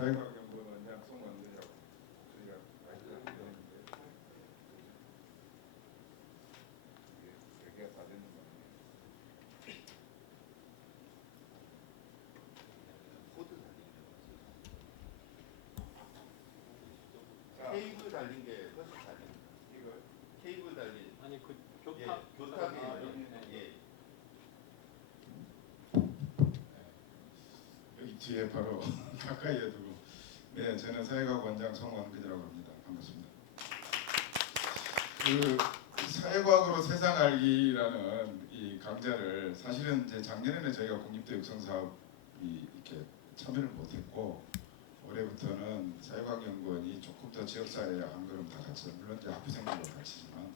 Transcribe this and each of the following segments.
사회과학연구원 양성원장이라고 저희가 마이크를 하게 되는데 여기가 다 되는 거 아니에요? 코드 달린 게 케이블 달린 게 훨씬 달린 이거 케이블 달린 아니 그 교탁이 예. 여기 뒤에 바로 가까이에 두고 네 저는 사회과학 원장 송원근이라고 합니다. 반갑습니다. 그 사회과학으로 세상 알기라는 이 강좌를 사실은 이제 작년에는 저희가 공립대 육성 사업이 이렇게 참여를 못했고 올해부터는 사회과학연구원이 조금 더 지역사회에 한 걸음 다 같이 물론 이제 학부생들도 같이지만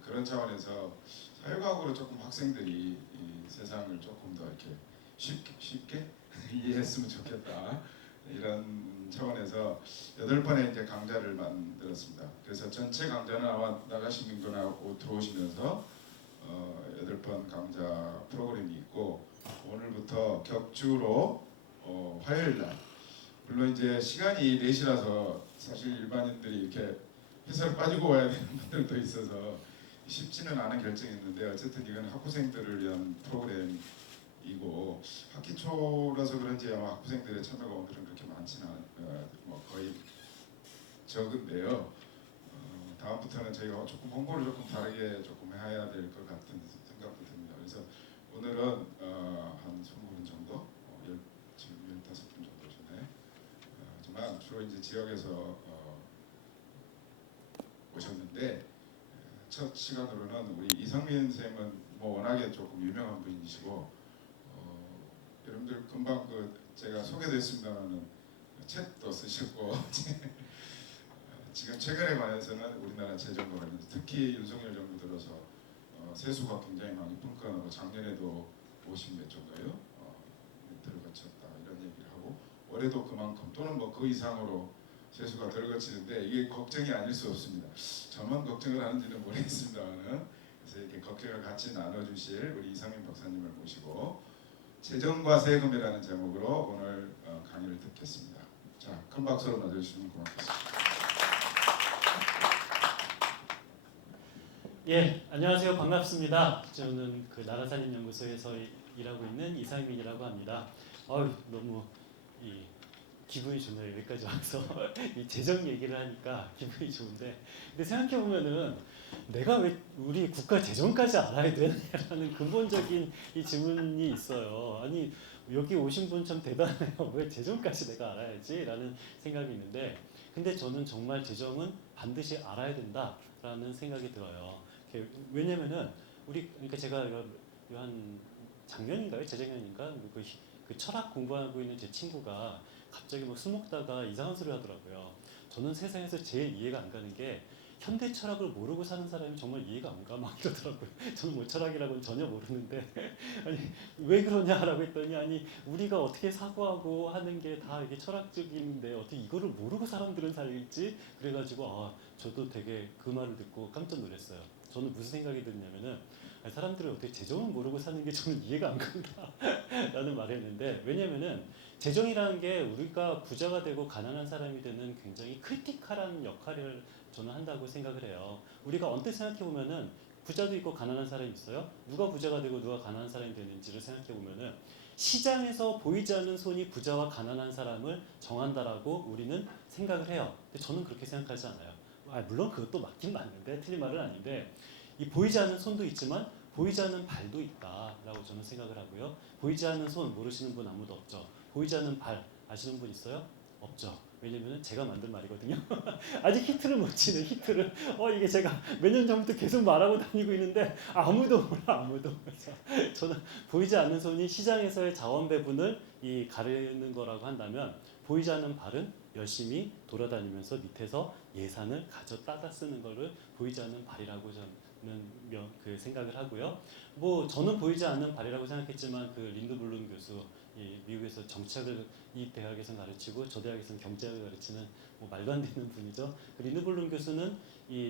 그런 차원에서 사회과학으로 조금 학생들이 이 세상을 조금 더 이렇게 쉽게 이해했으면 좋겠다 이런 차원에서 8번의 이제 강좌를 만들었습니다. 그래서 전체 강좌는 아마 나가시는 거나 들어오시면서 8번 강좌 프로그램이 있고 오늘부터 격주로 화요일 날 물론 이제 시간이 4시라서 사실 일반인들이 이렇게 회사를 빠지고 와야 되는 분들도 있어서 쉽지는 않은 결정이었는데 어쨌든 이건 학부생들을 위한 프로그램이고 학기 초라서 그런지 아마 학부생들의 참여가 오늘은 그렇게 많지는 뭐 거의 적은데요. 다음부터는 저희가 조금 홍보를 조금 다르게 조금 해야 될 것 같은 생각도 듭니다. 그래서 오늘은 한 20분 정도, 지금 15분 정도 전에 하지만 주로 이제 지역에서 오셨는데 첫 시간으로는 우리 이성민 쌤은 뭐 워낙에 조금 유명한 분이시고 여러분들 금방 그 제가 소개됐습니다만은 책도 쓰셨고 지금 최근에 관해서는 우리나라 재정과 관련해서 특히 윤석열 정부 들어서 세수가 굉장히 많이 분건하고 작년에도 50몇 정도요 들을 거쳤다 이런 얘기를 하고 올해도 그만큼 또는 뭐 그 이상으로 세수가 덜 거치는데 이게 걱정이 아닐 수 없습니다. 저만 걱정을 하는지는 모르겠습니다만은 그래서 이렇게 걱정을 같이 나눠주실 우리 이상민 박사님을 모시고 재정과 세금이라는 제목으로 오늘 강의를 듣겠습니다. 자, 큰 박수로 맞아주시면 고맙겠습니다. 예, 안녕하세요. 반갑습니다. 저는 그 나라살림연구소에서 일하고 있는 이상민이라고 합니다. 너무 기분이 좋네요. 여기까지 와서 이 재정 얘기를 하니까 기분이 좋은데, 근데 생각해 보면은 내가 왜 우리 국가 재정까지 알아야 되냐라는 근본적인 이 질문이 있어요. 아니 여기 오신 분 참 대단해요. 왜 재정까지 내가 알아야지?라는 생각이 있는데, 근데 저는 정말 재정은 반드시 알아야 된다라는 생각이 들어요. 왜냐면은 그러니까 제가 한 작년인가요? 재작년인가? 그 철학 공부하고 있는 제 친구가 갑자기 뭐 술 먹다가 이상한 소리 하더라고요. 저는 세상에서 제일 이해가 안 가는 게 현대 철학을 모르고 사는 사람이 정말 이해가 안 가 막 이러더라고요. 저는 뭐 철학이라고는 전혀 모르는데 아니 왜 그러냐라고 했더니 아니 우리가 어떻게 사고하고 하는 게 다 이게 철학적인데 어떻게 이거를 모르고 사람들은 살지? 그래가지고 저도 되게 그 말을 듣고 깜짝 놀랐어요. 저는 무슨 생각이 드냐면은 사람들은 어떻게 재정을 모르고 사는 게 저는 이해가 안 간다라는 말을 했는데, 왜냐면은 재정이라는 게 우리가 부자가 되고 가난한 사람이 되는 굉장히 크리티컬한 역할을 저는 한다고 생각을 해요. 우리가 언뜻 생각해 보면은 부자도 있고 가난한 사람이 있어요. 누가 부자가 되고 누가 가난한 사람이 되는지를 생각해 보면은 시장에서 보이지 않는 손이 부자와 가난한 사람을 정한다라고 우리는 생각을 해요. 근데 저는 그렇게 생각하지 않아요. 물론 그것도 맞긴 맞는데 틀린 말은 아닌데, 이 보이지 않는 손도 있지만 보이지 않는 발도 있다라고 저는 생각을 하고요. 보이지 않는 손 모르시는 분 아무도 없죠. 보이지 않는 발 아시는 분 있어요? 없죠. 왜냐면 제가 만든 말이거든요. 아직 히트를 못 치는 히트를 이게 제가 몇 년 전부터 계속 말하고 다니고 있는데 아무도 몰라 아무도. 그래서 저는 보이지 않는 손이 시장에서의 자원 배분을 가르는 거라고 한다면, 보이지 않는 발은 열심히 돌아다니면서 밑에서 예산을 가져 따다 쓰는 거를 보이지 않는 발이라고 저는 그 생각을 하고요. 뭐 저는 보이지 않는 발이라고 생각했지만 그 린드블룸 교수 이 미국에서 정치학을 이 대학에서 가르치고 저 대학에서는 경제학을 가르치는 뭐 말도 안 되는 분이죠. 그 리누볼룸 교수는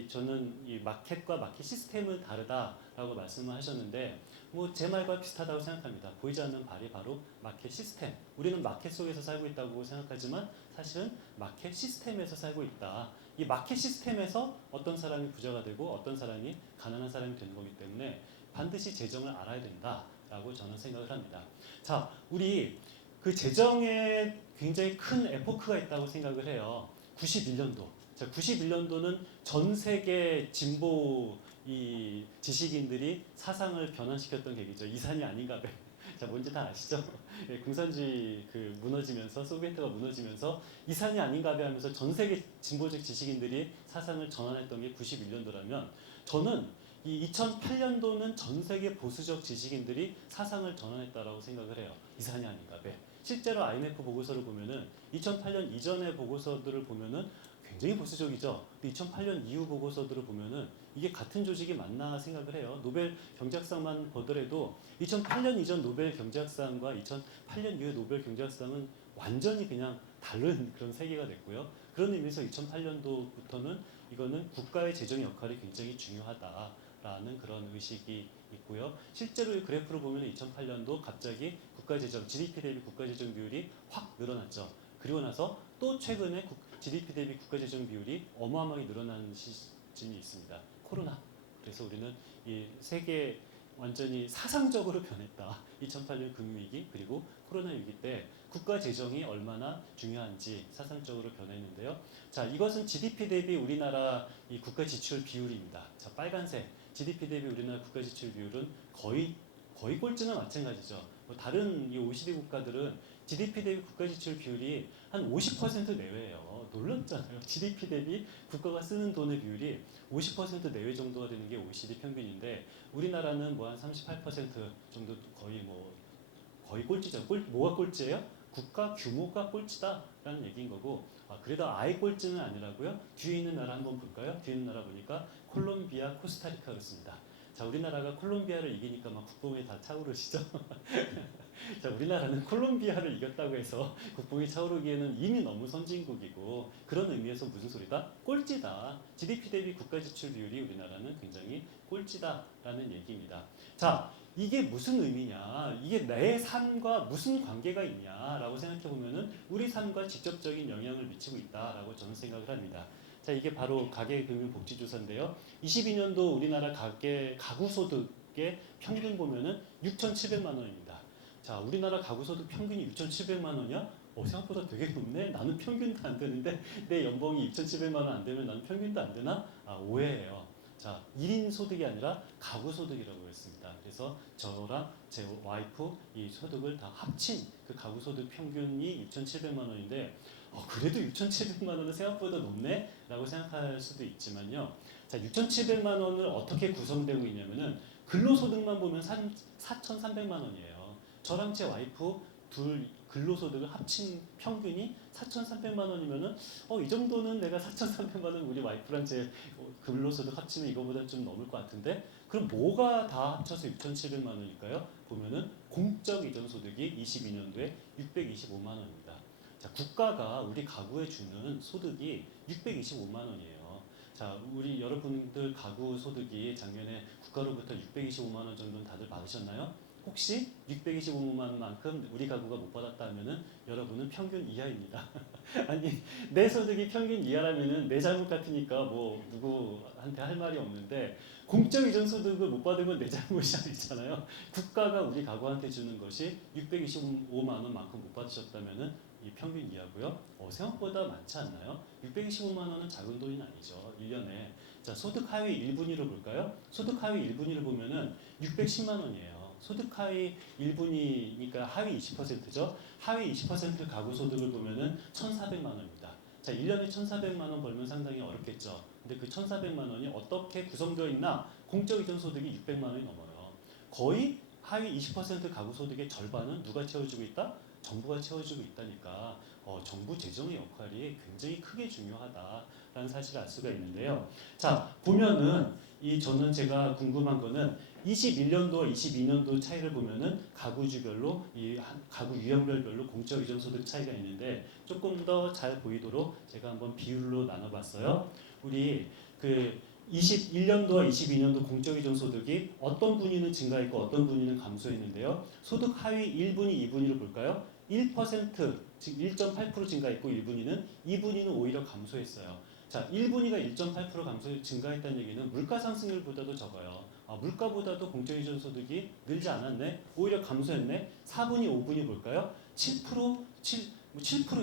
저는 이 마켓과 마켓 시스템은 다르다라고 말씀을 하셨는데 뭐 제 말과 비슷하다고 생각합니다. 보이지 않는 발이 바로 마켓 시스템. 우리는 마켓 속에서 살고 있다고 생각하지만 사실은 마켓 시스템에서 살고 있다. 이 마켓 시스템에서 어떤 사람이 부자가 되고 어떤 사람이 가난한 사람이 되는 거기 때문에 반드시 재정을 알아야 된다라고 저는 생각을 합니다. 자, 우리 그 재정에 굉장히 큰 에포크가 있다고 생각을 해요. 91년도. 자, 91년도는 전 세계 진보 이 지식인들이 사상을 변환시켰던 계기죠. 이산이 아닌가 봐. 자, 뭔지 다 아시죠? 예, 공산주의 그 무너지면서 소비에트가 무너지면서 이산이 아닌가 봐 하면서 전 세계 진보적 지식인들이 사상을 전환했던 게 91년도라면 저는 이 2008년도는 전 세계 보수적 지식인들이 사상을 전환했다라고 생각을 해요. 이산이 아닌가 봐. 실제로 IMF 보고서를 보면은 2008년 이전의 보고서들을 보면은 굉장히 보수적이죠. 근데 2008년 이후 보고서들을 보면은 이게 같은 조직이 맞나 생각을 해요. 노벨 경제학상만 보더라도 2008년 이전 노벨 경제학상과 2008년 이후 노벨 경제학상은 완전히 그냥 다른 그런 세계가 됐고요. 그런 의미에서 2008년도부터는 이거는 국가의 재정 역할이 굉장히 중요하다라는 그런 의식이 있고요. 실제로 이 그래프를 보면 2008년도 갑자기 국가재정, GDP 대비 국가재정 비율이 확 늘어났죠. 그리고 나서 또 최근에 GDP 대비 국가재정 비율이 어마어마하게 늘어난 시점이 있습니다. 코로나. 그래서 우리는 이 세계 완전히 사상적으로 변했다. 2008년 금융위기 그리고 코로나 위기 때 국가 재정이 얼마나 중요한지 사상적으로 변했는데요. 자, 이것은 GDP 대비 우리나라 이 국가 지출 비율입니다. 자, 빨간색 GDP 대비 우리나라 국가 지출 비율은 거의 꼴찌나 마찬가지죠. 뭐 다른 이 OECD 국가들은 GDP 대비 국가 지출 비율이 한 50% 내외예요. 놀랍잖아요. GDP 대비 국가가 쓰는 돈의 비율이 50% 내외 정도가 되는 게 OECD 평균인데 우리나라는 뭐 한 38% 정도 거의 꼴찌죠. 뭐가 꼴찌예요? 국가 규모가 꼴찌다라는 얘기인 거고 그래도 아예 꼴찌는 아니라고요. 뒤에 있는 나라 한번 볼까요? 뒤에 있는 나라 보니까 콜롬비아, 코스타리카 그렇습니다. 자, 우리나라가 콜롬비아를 이기니까 막 국뽕이 다 차오르시죠? 자, 우리나라는 콜롬비아를 이겼다고 해서 국뽕이 차오르기에는 이미 너무 선진국이고 그런 의미에서 무슨 소리다? 꼴찌다. GDP 대비 국가 지출 비율이 우리나라는 굉장히 꼴찌다라는 얘기입니다. 자, 이게 무슨 의미냐? 이게 내 삶과 무슨 관계가 있냐라고 생각해 보면은 우리 삶과 직접적인 영향을 미치고 있다라고 저는 생각을 합니다. 자, 이게 바로 가계금융복지조사인데요. 22년도 우리나라 가구 소득의 평균 보면은 6,700만 원입니다. 자, 우리나라 가구 소득 평균이 6,700만 원이야? 생각보다 되게 높네. 나는 평균도 안 되는데 내 연봉이 6,700만 원 안 되면 나는 평균도 안 되나? 오해예요. 자, 1인 소득이 아니라 가구 소득이라고 했습니다. 그래서 저랑 제 와이프 이 소득을 다 합친 그 가구 소득 평균이 6,700만 원인데 그래도 6,700만 원은 생각보다 높네? 라고 생각할 수도 있지만요. 자, 6,700만 원을 어떻게 구성되고 있냐면은 근로소득만 보면 4,300만 원이에요. 저랑 제 와이프 둘 근로소득을 합친 평균이 4,300만 원이면은 이 정도는 내가 4,300만 원 우리 와이프랑 제 근로소득 합치면 이거보다 좀 넘을 것 같은데 그럼 뭐가 다 합쳐서 6,700만 원일까요? 보면은 공적 이전 소득이 22년도에 625만 원입니다. 자, 국가가 우리 가구에 주는 소득이 625만 원이에요. 자, 우리 여러분들 가구 소득이 작년에 국가로부터 625만 원 정도는 다들 받으셨나요? 혹시 625만 원만큼 우리 가구가 못 받았다 하면은 여러분은 평균 이하입니다. 아니, 내 소득이 평균 이하라면은 내 잘못 같으니까 뭐 누구한테 할 말이 없는데 공적 이전 소득을 못 받은 건 내 잘못이 아니잖아요. 국가가 우리 가구한테 주는 것이 625만 원만큼 못 받으셨다면은 이 평균 이하고요. 생각보다 많지 않나요? 625만 원은 작은 돈이 아니죠. 1년에. 자, 소득 하위 1분위로 볼까요? 소득 하위 1분위를 보면은 610만 원이에요. 소득 하위 1분위니까 하위 20%죠. 하위 20% 가구 소득을 보면은 1,400만 원입니다. 자, 1년에 1,400만 원 벌면 상당히 어렵겠죠. 근데 그 1,400만 원이 어떻게 구성되어 있나? 공적 이전 소득이 600만 원이 넘어요. 거의 하위 20% 가구 소득의 절반은 누가 채워주고 있다? 정부가 채워주고 있다니까 정부 재정의 역할이 굉장히 크게 중요하다라는 사실을 알 수가 있는데요. 자 보면은 저는 제가 궁금한 거는 21년도와 22년도 차이를 보면은 가구주별로 가구 유형별로 공적 이전 소득 차이가 있는데 조금 더 잘 보이도록 제가 한번 비율로 나눠봤어요. 우리 그 21년도와 22년도 공적 이전 소득이 어떤 분위는 증가했고 어떤 분위는 감소했는데요. 소득 하위 1분위, 2분위를 볼까요? 1%, 즉 1.8% 증가했고 1분위는 2분위는 오히려 감소했어요. 자, 1분위가 1.8% 증가했다는 얘기는 물가 상승률보다도 적어요. 물가보다도 공적 이전 소득이 늘지 않았네. 오히려 감소했네. 4분위, 5분위 볼까요? 7%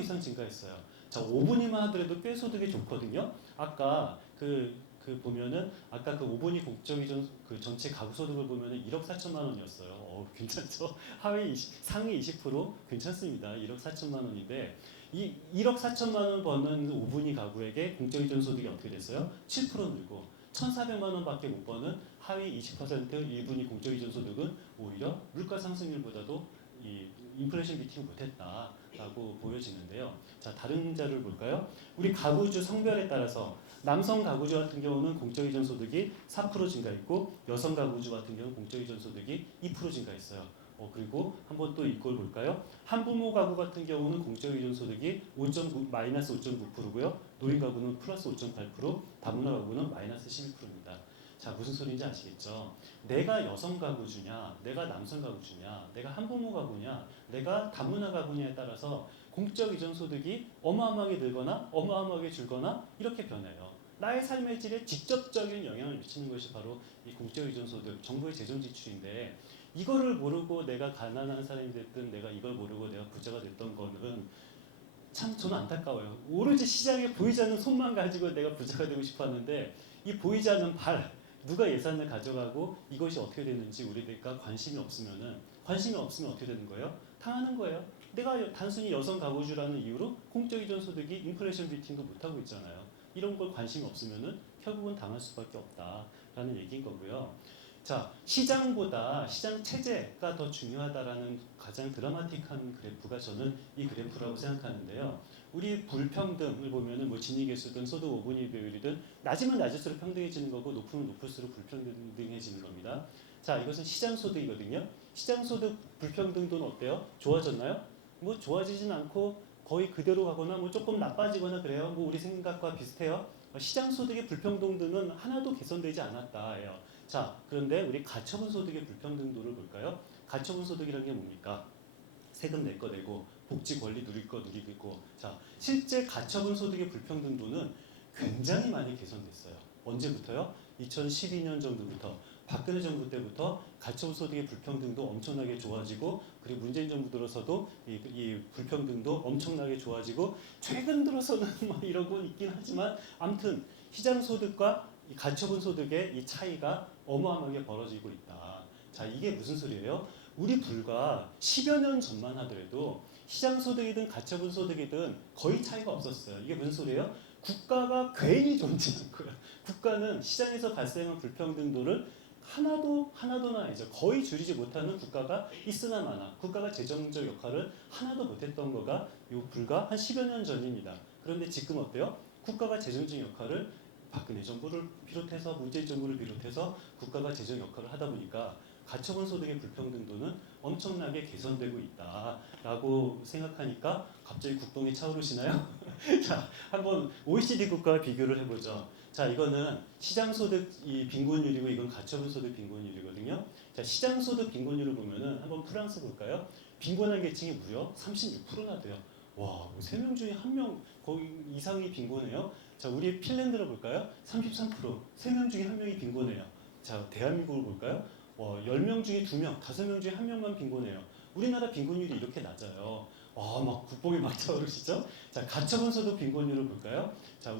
이상 증가했어요. 자, 5분위만 하더라도 꽤 소득이 좋거든요. 아까 보면은 아까 그 5분위 공적 이전 그 전체 가구 소득을 보면은 1억 4천만 원이었어요. 괜찮죠? 상위 20% 괜찮습니다. 1억 4천만 원인데 이 1억 4천만 원 버는 5분위 가구에게 공적 이전 소득이 어떻게 됐어요? 7% 늘고 1,400만 원밖에 못 버는 하위 20% 1분위 공적 이전 소득은 오히려 물가 상승률보다도 이 인플레이션 비팅을 못했다라고 보여지는데요. 자, 다른 자료를 볼까요? 우리 가구주 성별에 따라서 남성 가구주 같은 경우는 공적 이전 소득이 4% 증가했고 여성 가구주 같은 경우는 공적 이전 소득이 2% 증가했어요. 그리고 한번 또 이걸 볼까요? 한부모 가구 같은 경우는 공적 이전 소득이 마이너스 5.9%고요. 노인 가구는 플러스 5.8%, 다문화 가구는 마이너스 11%입니다. 자, 무슨 소리인지 아시겠죠? 내가 여성 가구주냐, 내가 남성 가구주냐, 내가 한부모 가구냐, 내가 다문화 가구냐에 따라서 공적 이전 소득이 어마어마하게 늘거나 어마어마하게 줄거나 이렇게 변해요. 나의 삶의 질에 직접적인 영향을 미치는 것이 바로 이 공적 이전 소득, 정부의 재정 지출인데 이거를 모르고 내가 가난한 사람이 됐든 내가 이걸 모르고 내가 부자가 됐던 거는 참 저는 안타까워요. 오로지 시장에 보이지 않는 손만 가지고 내가 부자가 되고 싶었는데 이 보이지 않는 발, 누가 예산을 가져가고 이것이 어떻게 되는지 우리가 관심이 없으면 어떻게 되는 거예요? 당하는 거예요. 내가 단순히 여성 가구주라는 이유로 공적 이전 소득이 인플레이션 비팅도 못하고 있잖아요. 이런 걸 관심이 없으면 결국은 당할 수밖에 없다라는 얘기인 거고요. 자, 시장보다 시장 체제가 더 중요하다라는 가장 드라마틱한 그래프가 저는 이 그래프라고 생각하는데요. 우리 불평등을 보면은 뭐 진위계수든 소득 5분위 비율이든 낮으면 낮을수록 평등해지는 거고 높으면 높을수록 불평등해지는 겁니다. 자, 이것은 시장 소득이거든요. 시장 소득 불평등도는 어때요? 좋아졌나요? 뭐 좋아지진 않고 거의 그대로 가거나 뭐 조금 나빠지거나 그래요. 뭐 우리 생각과 비슷해요. 시장 소득의 불평등도는 하나도 개선되지 않았다예요. 자, 그런데 우리 가처분 소득의 불평등도를 볼까요? 가처분 소득이라는 게 뭡니까? 세금 낼 거 내고 복지 권리 누릴 거 누리고 자, 실제 가처분 소득의 불평등도는 굉장히 많이 개선됐어요. 언제부터요? 2012년 정도부터 박근혜 정부 때부터 가처분 소득의 불평등도 엄청나게 좋아지고 그리고 문재인 정부 들어서도 이 불평등도 엄청나게 좋아지고 최근 들어서는 뭐 이러고 있긴 하지만 아무튼 시장 소득과 이 가처분 소득의 이 차이가 어마어마하게 벌어지고 있다. 자, 이게 무슨 소리예요? 우리 불과 10여 년 전만 하더라도 시장 소득이든 가처분 소득이든 거의 차이가 없었어요. 이게 무슨 소리예요? 국가가 괜히 존재한 거예요. 국가는 시장에서 발생한 불평등도를 하나도는 아니죠. 거의 줄이지 못하는 국가가 있으나 마나 국가가 재정적 역할을 하나도 못했던 거가 요 불과 한 10여 년 전입니다. 그런데 지금 어때요? 국가가 재정적 역할을 박근혜 정부를 비롯해서 문재인 정부를 비롯해서 국가가 재정 역할을 하다 보니까 가처분 소득의 불평등도는 엄청나게 개선되고 있다라고 생각하니까 갑자기 국뽕이 차오르시나요? 자, 한번 OECD 국가와 비교를 해보죠. 자, 이거는 시장 소득 이 빈곤율이고 이건 가처분 소득 빈곤율이거든요. 자, 시장 소득 빈곤율을 보면은 한번 프랑스 볼까요? 빈곤한 계층이 무려 36%나 돼요. 와, 3명 중에 1명 거의 이상이 빈곤해요. 자, 우리 핀란드를 볼까요? 33%. 3명 중에 1명이 빈곤해요. 자, 대한민국을 볼까요? 10명 중에 2명, 5명 중에 1명만 빈곤해요. 우리나라 빈곤율이 이렇게 낮아요. 막 국뽕이 막 차오르시죠? 자, 가처분 소득 빈곤율을 볼까요? 자,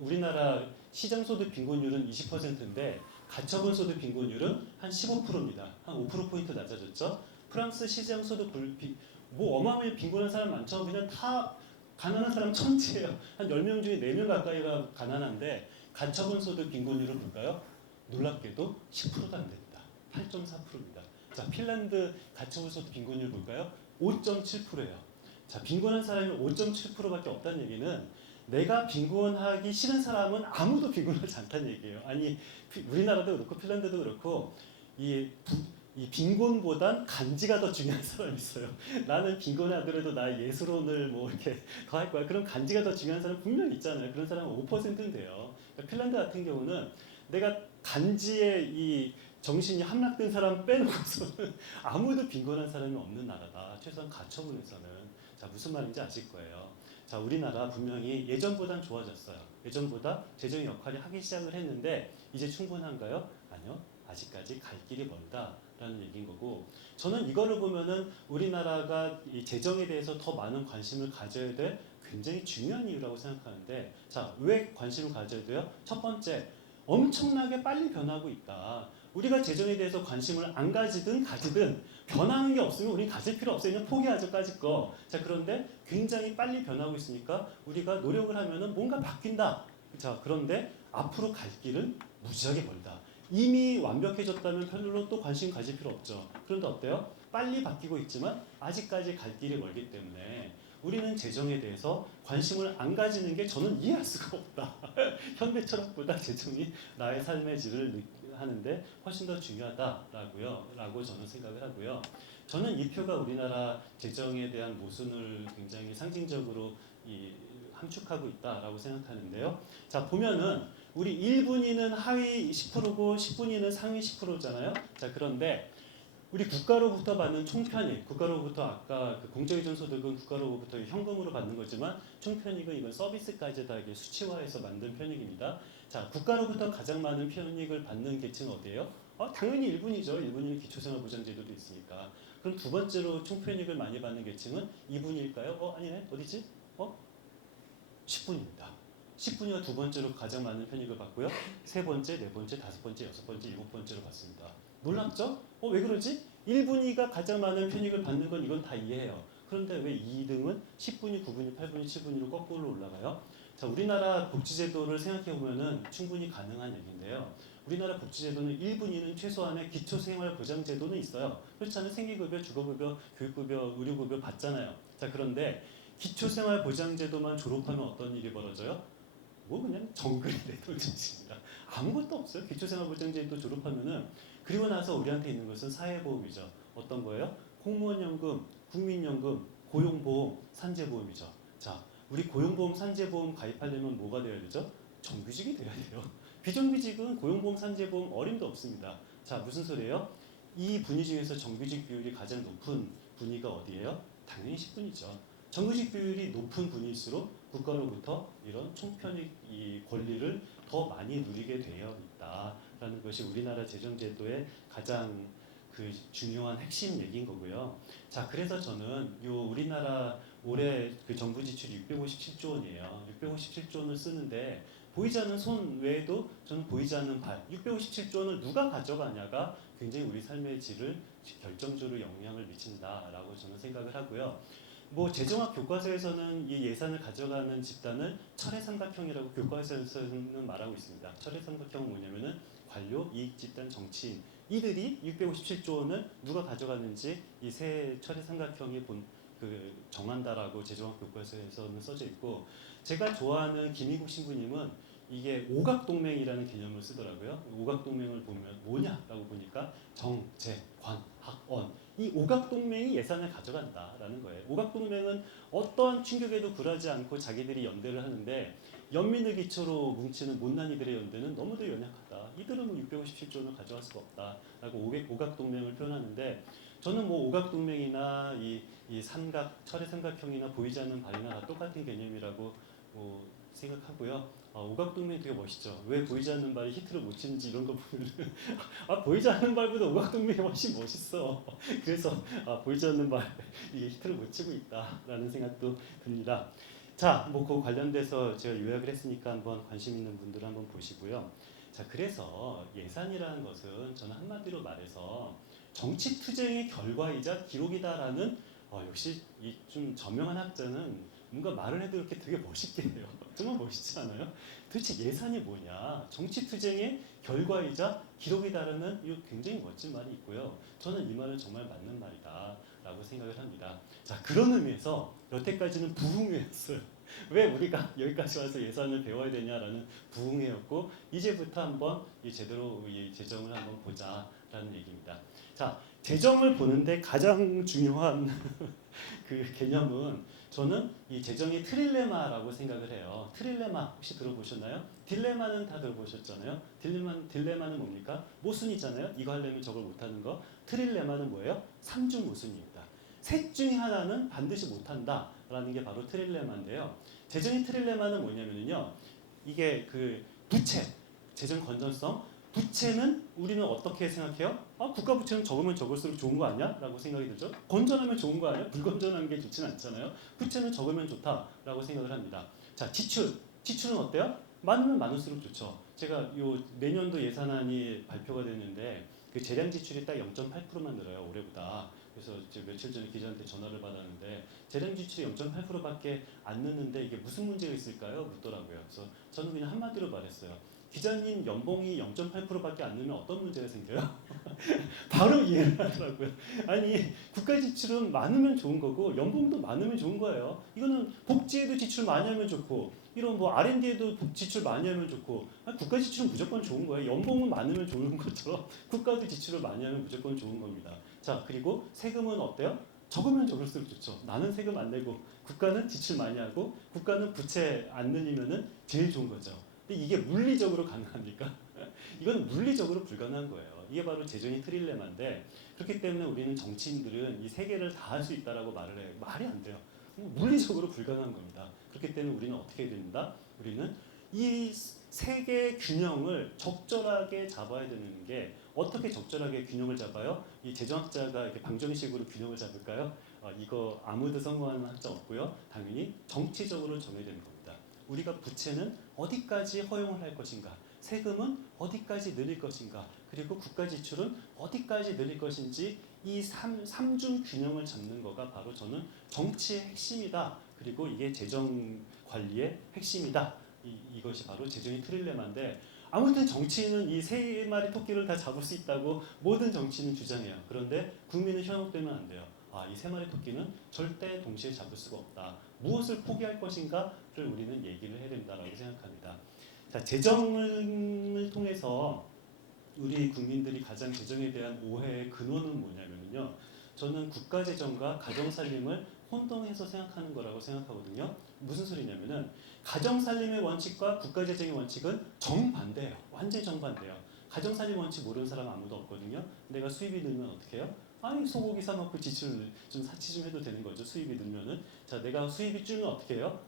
우리나라 시장 소득 빈곤율은 20%인데 가처분 소득 빈곤율은 한 15%입니다. 한 5%포인트 낮아졌죠? 프랑스 시장 소득 뭐 어마어마하게 빈곤한 사람 많죠? 그냥 다 가난한 사람 천지예요. 한 10명 중에 4명 가까이가 가난한데 가처분 소득 빈곤율을 볼까요? 놀랍게도 10%도 안 됩니다. 8.4%입니다. 자, 핀란드 가처분 소득 빈곤율 볼까요? 5.7%예요. 자, 빈곤한 사람이 5.7%밖에 없다는 얘기는 내가 빈곤하기 싫은 사람은 아무도 빈곤하지 않다는 얘기예요. 아니 우리나라도 그렇고 핀란드도 그렇고 이 빈곤보단 간지가 더 중요한 사람이 있어요. 나는 빈곤하더라도 나 예술혼을 뭐 이렇게 더 할 거야. 그럼 간지가 더 중요한 사람 분명히 있잖아요. 그런 사람은 5%인데요. 그러니까 핀란드 같은 경우는 내가 간지에 이 정신이 함락된 사람 빼놓고서는 아무도 빈곤한 사람이 없는 나라다. 최소한 가처분에서는. 자, 무슨 말인지 아실 거예요. 자, 우리나라 분명히 예전보단 좋아졌어요. 예전보다 재정 역할이 하기 시작을 했는데 이제 충분한가요? 아니요. 아직까지 갈 길이 멀다라는 얘기인 거고, 저는 이거를 보면은 우리나라가 이 재정에 대해서 더 많은 관심을 가져야 될 굉장히 중요한 이유라고 생각하는데, 자, 왜 관심을 가져야 돼요? 첫 번째, 엄청나게 빨리 변하고 있다. 우리가 재정에 대해서 관심을 안 가지든 가지든 변하는 게 없으면 우리는 가질 필요 없어요. 그냥 포기하죠, 까짓 거. 자, 그런데 굉장히 빨리 변하고 있으니까 우리가 노력을 하면은 뭔가 바뀐다. 자, 그런데 앞으로 갈 길은 무지하게 멀다. 이미 완벽해졌다면 별로 또 관심 가질 필요 없죠. 그런데 어때요? 빨리 바뀌고 있지만 아직까지 갈 길이 멀기 때문에 우리는 재정에 대해서 관심을 안 가지는 게 저는 이해할 수가 없다. 현대 철학보다 재정이 나의 삶의 질을 하는데 훨씬 더 중요하다라고 저는 생각을 하고요. 저는 이 표가 우리나라 재정에 대한 모순을 굉장히 상징적으로 함축하고 있다라고 생각하는데요. 자, 보면은 우리 1분위는 하위 10%고 10분위는 상위 10%잖아요. 자, 그런데 우리 국가로부터 받는 총편익, 국가로부터 아까 그 공적이전 소득은 국가로부터 현금으로 받는 거지만 총편익은 이건 서비스까지 다 이게 수치화해서 만든 편익입니다. 자, 국가로부터 가장 많은 편익을 받는 계층은 어디예요? 당연히 1분이죠. 1분위는 기초생활보장제도도 있으니까. 그럼 두 번째로 총편익을 많이 받는 계층은 2분일까요? 아니네. 어디지? 10분입니다. 10분위가 두 번째로 가장 많은 편익을 받고요. 세 번째, 네 번째, 다섯 번째, 여섯 번째, 일곱 번째로 받습니다. 놀랍죠? 왜 그러지? 1분위가 가장 많은 편익을 받는 건 이건 다 이해해요. 그런데 왜 2등은 10분위, 9분위, 8분위, 7분위로 거꾸로 올라가요? 자, 우리나라 복지제도를 생각해 보면은 충분히 가능한 얘기인데요. 우리나라 복지제도는 1분위는 최소한의 기초생활보장제도는 있어요. 그렇지 않으면 생계급여, 주거급여, 교육급여, 의료급여 받잖아요. 자, 그런데 기초생활보장제도만 졸업하면 어떤 일이 벌어져요? 뭐 그냥 정글이 내돌리십니다. 아무것도 없어요. 기초생활보장제도 졸업하면은. 그리고 나서 우리한테 있는 것은 사회보험이죠. 어떤 거예요? 공무원연금, 국민연금, 고용보험, 산재보험이죠. 자, 우리 고용보험, 산재보험 가입하려면 뭐가 되어야 되죠? 정규직이 돼야 돼요. 비정규직은 고용보험, 산재보험 어림도 없습니다. 자, 무슨 소리예요? 이 분위 중에서 정규직 비율이 가장 높은 분위가 어디예요? 당연히 10분이죠. 정규직 비율이 높은 분일수록 국가로부터 이런 총편익 이 권리를 더 많이 누리게 되어 있다라는 것이 우리나라 재정제도의 가장 그 중요한 핵심 얘기인 거고요. 자, 그래서 저는 요 우리나라 올해 그 정부 지출이 657조 원이에요. 657조 원을 쓰는데 보이지 않는 손 외에도 저는 보이지 않는 발, 657조 원을 누가 가져가냐가 굉장히 우리 삶의 질을 결정적으로 영향을 미친다라고 저는 생각을 하고요. 뭐 재정학 교과서에서는 이 예산을 가져가는 집단을 철의 삼각형이라고 교과서에서는 말하고 있습니다. 철의 삼각형은 뭐냐면은 관료, 이익 집단, 정치인 이들이 657조 원을 누가 가져가는지 이 세 철의 삼각형이 정한다라고 재정학 교과서에서는 써져 있고, 제가 좋아하는 김희국 신부님은 이게 오각동맹이라는 개념을 쓰더라고요. 오각동맹을 보면 뭐냐라고 보니까 정, 재, 관, 학, 언 이 오각동맹이 예산을 가져간다라는 거예요. 오각동맹은 어떠한 충격에도 굴하지 않고 자기들이 연대를 하는데 연민을 기초로 뭉치는 못난 이들의 연대는 너무도 연약하다. 이들은 뭐 657조 원을 가져갈 수가 없다라고 오각동맹을 표현하는데, 저는 뭐 오각동맹이나 이 삼각, 철의 삼각형이나 보이지 않는 발이나 다 똑같은 개념이라고 뭐 생각하고요. 오각동맹 되게 멋있죠. 왜 보이지 않는 발이 히트를 못 치는지 이런 거 보면 보이지 않는 발보다 오각동맹이 훨씬 멋있어. 그래서 보이지 않는 발 이게 히트를 못 치고 있다라는 생각도 듭니다. 자, 뭐 그 관련돼서 제가 요약을 했으니까 한번 관심 있는 분들은 한번 보시고요. 자, 그래서 예산이라는 것은 저는 한마디로 말해서 정치 투쟁의 결과이자 기록이다라는 역시 이 좀 저명한 학자는 뭔가 말을 해도 이렇게 되게 멋있게 해요. 정말 멋있지 않아요? 도대체 예산이 뭐냐? 정치 투쟁의 결과이자 기록이다라는 이 굉장히 멋진 말이 있고요. 저는 이 말은 정말 맞는 말이다 된다라고 생각을 합니다. 자, 그런 의미에서 여태까지는 부흥회였어요. 왜 우리가 여기까지 와서 예산을 배워야 되냐라는 부흥회였고, 이제부터 한번 제대로 이 재정을 한번 보자라는 얘기입니다. 자, 재정을 보는데 가장 중요한 그 개념은 저는 이 재정의 트릴레마라고 생각을 해요. 트릴레마 혹시 들어보셨나요? 딜레마는 다 들어보셨잖아요. 딜레마는 뭡니까? 모순이잖아요. 이거 하려면 저걸 못하는 거. 트릴레마는 뭐예요? 삼중 모순입니다. 셋 중에 하나는 반드시 못한다라는 게 바로 트릴레마인데요. 재정의 트릴레마는 뭐냐면요. 이게 그 부채, 재정 건전성, 부채는 우리는 어떻게 생각해요? 국가 부채는 적으면 적을수록 좋은 거 아니야? 라고 생각이 들죠. 건전하면 좋은 거 아니야? 불건전한 게 좋지는 않잖아요. 부채는 적으면 좋다라고 생각을 합니다. 자, 지출은 어때요? 많으면 많을수록 좋죠. 제가 요 내년도 예산안이 발표가 됐는데 그 재량 지출이 딱 0.8%만 늘어요, 올해보다. 그래서 이제 며칠 전에 기자한테 전화를 받았는데 재량 지출이 0.8%밖에 안 느는데 이게 무슨 문제가 있을까요? 묻더라고요. 그래서 저는 그냥 한마디로 말했어요. 기자님 연봉이 0.8%밖에 안 늘면 어떤 문제가 생겨요? 바로 이해를 하더라고요. 아니, 국가 지출은 많으면 좋은 거고 연봉도 많으면 좋은 거예요. 이거는 복지에도 지출 많이 하면 좋고, 이런 뭐 R&D에도 지출 많이 하면 좋고, 국가 지출은 무조건 좋은 거예요. 연봉은 많으면 좋은 것처럼 국가도 지출을 많이 하면 무조건 좋은 겁니다. 자, 그리고 세금은 어때요? 적으면 적을수록 좋죠. 나는 세금 안 내고 국가는 지출 많이 하고 국가는 부채 안 늘리면은 제일 좋은 거죠. 근데 이게 물리적으로 가능합니까? 이건 물리적으로 불가능한 거예요. 이게 바로 재정의 트릴레마인데, 그렇기 때문에 우리는 정치인들은 이 세 개를 다 할 수 있다라고 말을 해요. 말이 안 돼요. 물리적으로 불가능한 겁니다. 그렇기 때문에 우리는 어떻게 해야 됩니다? 우리는 이 세 개의 균형을 적절하게 잡아야 되는 게, 어떻게 적절하게 균형을 잡아요? 이 재정학자가 이렇게 방정식으로 균형을 잡을까요? 이거 아무도 성공하는 학자 없고요. 당연히 정치적으로 정해야 되는 겁니다. 우리가 부채는 어디까지 허용을 할 것인가? 세금은 어디까지 늘릴 것인가? 그리고 국가 지출은 어디까지 늘릴 것인지, 이 삼중 균형을 잡는 거가 바로 저는 정치의 핵심이다. 그리고 이게 재정 관리의 핵심이다. 이것이 바로 재정의 트릴레마인데, 아무튼 정치인은 이 세 마리 토끼를 다 잡을 수 있다고 모든 정치인은 주장해요. 그런데 국민은 현혹되면 안 돼요. 이 세 마리 토끼는 절대 동시에 잡을 수가 없다. 무엇을 포기할 것인가를 우리는 얘기를 해야 된다라고 생각합니다. 자, 재정을 통해서 우리 국민들이 가장 재정에 대한 오해의 근원은 뭐냐면요. 저는 국가 재정과 가정 살림을 혼동해서 생각하는 거라고 생각하거든요. 무슨 소리냐면은 가정 살림의 원칙과 국가 재정의 원칙은 정반대예요. 완전히 정반대예요. 가정 살림 원칙 모르는 사람 아무도 없거든요. 내가 수입이 늘면 어떻게 해요? 아니, 소고기 사 먹고 지출 좀 사치 좀 해도 되는 거죠. 수입이 늘면은. 자, 내가 수입이 줄면 어떻게 해요?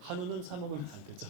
한우는 사 먹으면 안 되죠.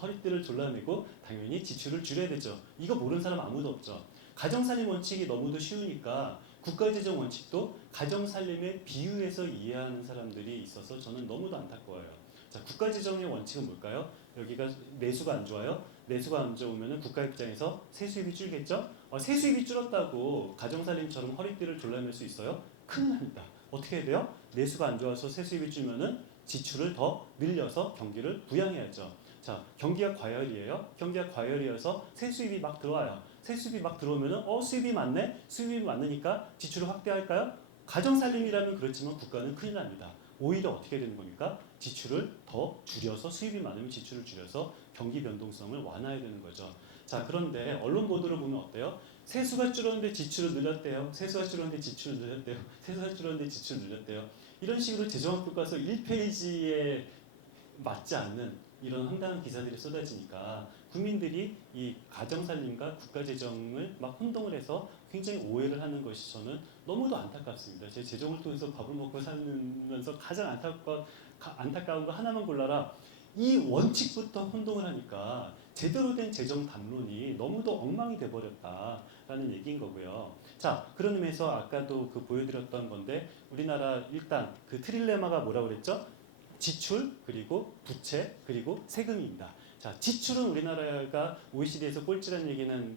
허리띠를 졸라매고 당연히 지출을 줄여야 되죠. 이거 모르는 사람 아무도 없죠. 가정살림 원칙이 너무도 쉬우니까 국가재정 원칙도 가정살림에 비유해서 이해하는 사람들이 있어서 저는 너무도 안타까워요. 자, 국가재정의 원칙은 뭘까요? 여기가 내수가 안 좋아요. 내수가 안 좋으면 국가 입장에서 세수입이 줄겠죠? 세수입이 줄었다고 가정살림처럼 허리띠를 졸라맬 수 있어요? 큰일 납니다. 어떻게 해야 돼요? 내수가 안 좋아서 세수입이 줄면은 지출을 더 늘려서 경기를 부양해야죠. 자, 경기가 과열이에요. 경기가 과열이어서 세수입이 막 들어와요. 세수입이 막 들어오면은 수입이 많네. 수입이 많으니까 지출을 확대할까요? 가정살림이라면 그렇지만 국가는 큰일 납니다. 오히려 어떻게 되는 겁니까? 지출을 더 줄여서, 수입이 많으면 지출을 줄여서 경기 변동성을 완화해야 되는 거죠. 자, 그런데 언론 보도를 보면 어때요? 세수가 줄었는데 지출을 늘렸대요. 세수가 줄었는데 지출을 늘렸대요. 세수가 줄었는데 지출을 늘렸대요. 이런 식으로 재정학 교과서 1페이지에 맞지 않는 이런 황당한 기사들이 쏟아지니까 국민들이 이 가정살림과 국가재정을 막 혼동을 해서 굉장히 오해를 하는 것이 저는 너무도 안타깝습니다. 제 재정을 통해서 밥을 먹고 살면서 가장 안타까운 거 하나만 골라라. 이 원칙부터 혼동을 하니까 제대로 된 재정 담론이 너무도 엉망이 돼버렸다라는 얘기인 거고요. 자, 그런 의미에서 아까도 그 보여드렸던 건데, 우리나라 일단 그 트릴레마가 뭐라고 그랬죠? 지출, 그리고 부채, 그리고 세금입니다. 자, 지출은 우리나라가 OECD에서 꼴찌라는 얘기는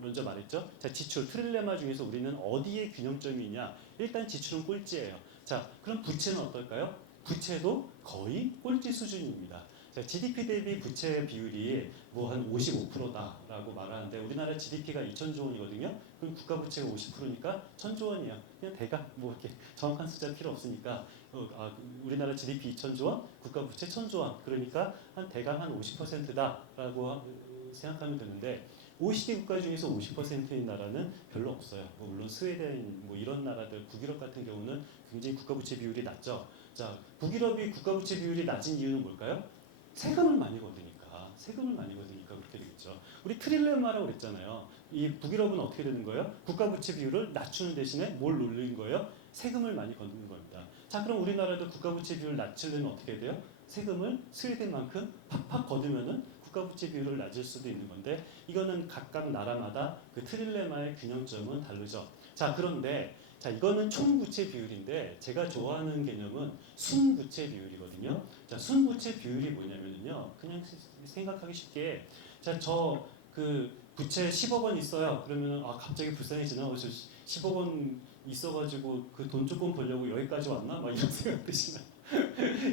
먼저 말했죠. 자, 지출, 트릴레마 중에서 우리는 어디에 균형점이 있냐? 일단 지출은 꼴찌예요. 자, 그럼 부채는 어떨까요? 부채도 거의 꼴찌 수준입니다. 자, GDP 대비 부채 비율이 뭐 한 55%다라고 말하는데 우리나라 GDP가 2천조 원이거든요. 그럼 국가 부채가 50%니까 1,000조 원이야. 그냥 대략 뭐 이렇게 정확한 숫자 필요 없으니까 우리나라 GDP 2천조 원, 국가 부채 1,000조 원. 그러니까 한 대강 한 50%다라고 생각하면 되는데 OECD 국가 중에서 50%인 나라는 별로 없어요. 뭐 물론 스웨덴 뭐 이런 나라들 북유럽 같은 경우는 굉장히 국가 부채 비율이 낮죠. 자, 북유럽이 국가 부채 비율이 낮은 이유는 뭘까요? 세금을 많이 거두니까. 세금을 많이 거두니까 그렇게 되겠죠. 우리 트릴레마라고 그랬잖아요. 이 북유럽은 어떻게 되는 거예요? 국가 부채 비율을 낮추는 대신에 뭘 올린 거예요? 세금을 많이 거두는 겁니다. 자, 그럼 우리나라도 국가 부채 비율을 낮추려면 어떻게 돼요? 세금을 스웨덴만큼 팍팍 거두면은 국가 부채 비율을 낮을 수도 있는 건데 이거는 각각 나라마다 그 트릴레마의 균형점은 다르죠. 자, 그런데 자, 이거는 총 부채 비율인데 제가 좋아하는 개념은 순 부채 비율이거든요. 자, 순 부채 비율이 뭐냐면요. 그냥 생각하기 쉽게 자, 저 그 부채 10억 원 있어요. 그러면 갑자기 불쌍해지나? 저 10억 원 있어가지고 그 돈 조금 벌려고 여기까지 왔나? 막 이런 생각 드시나?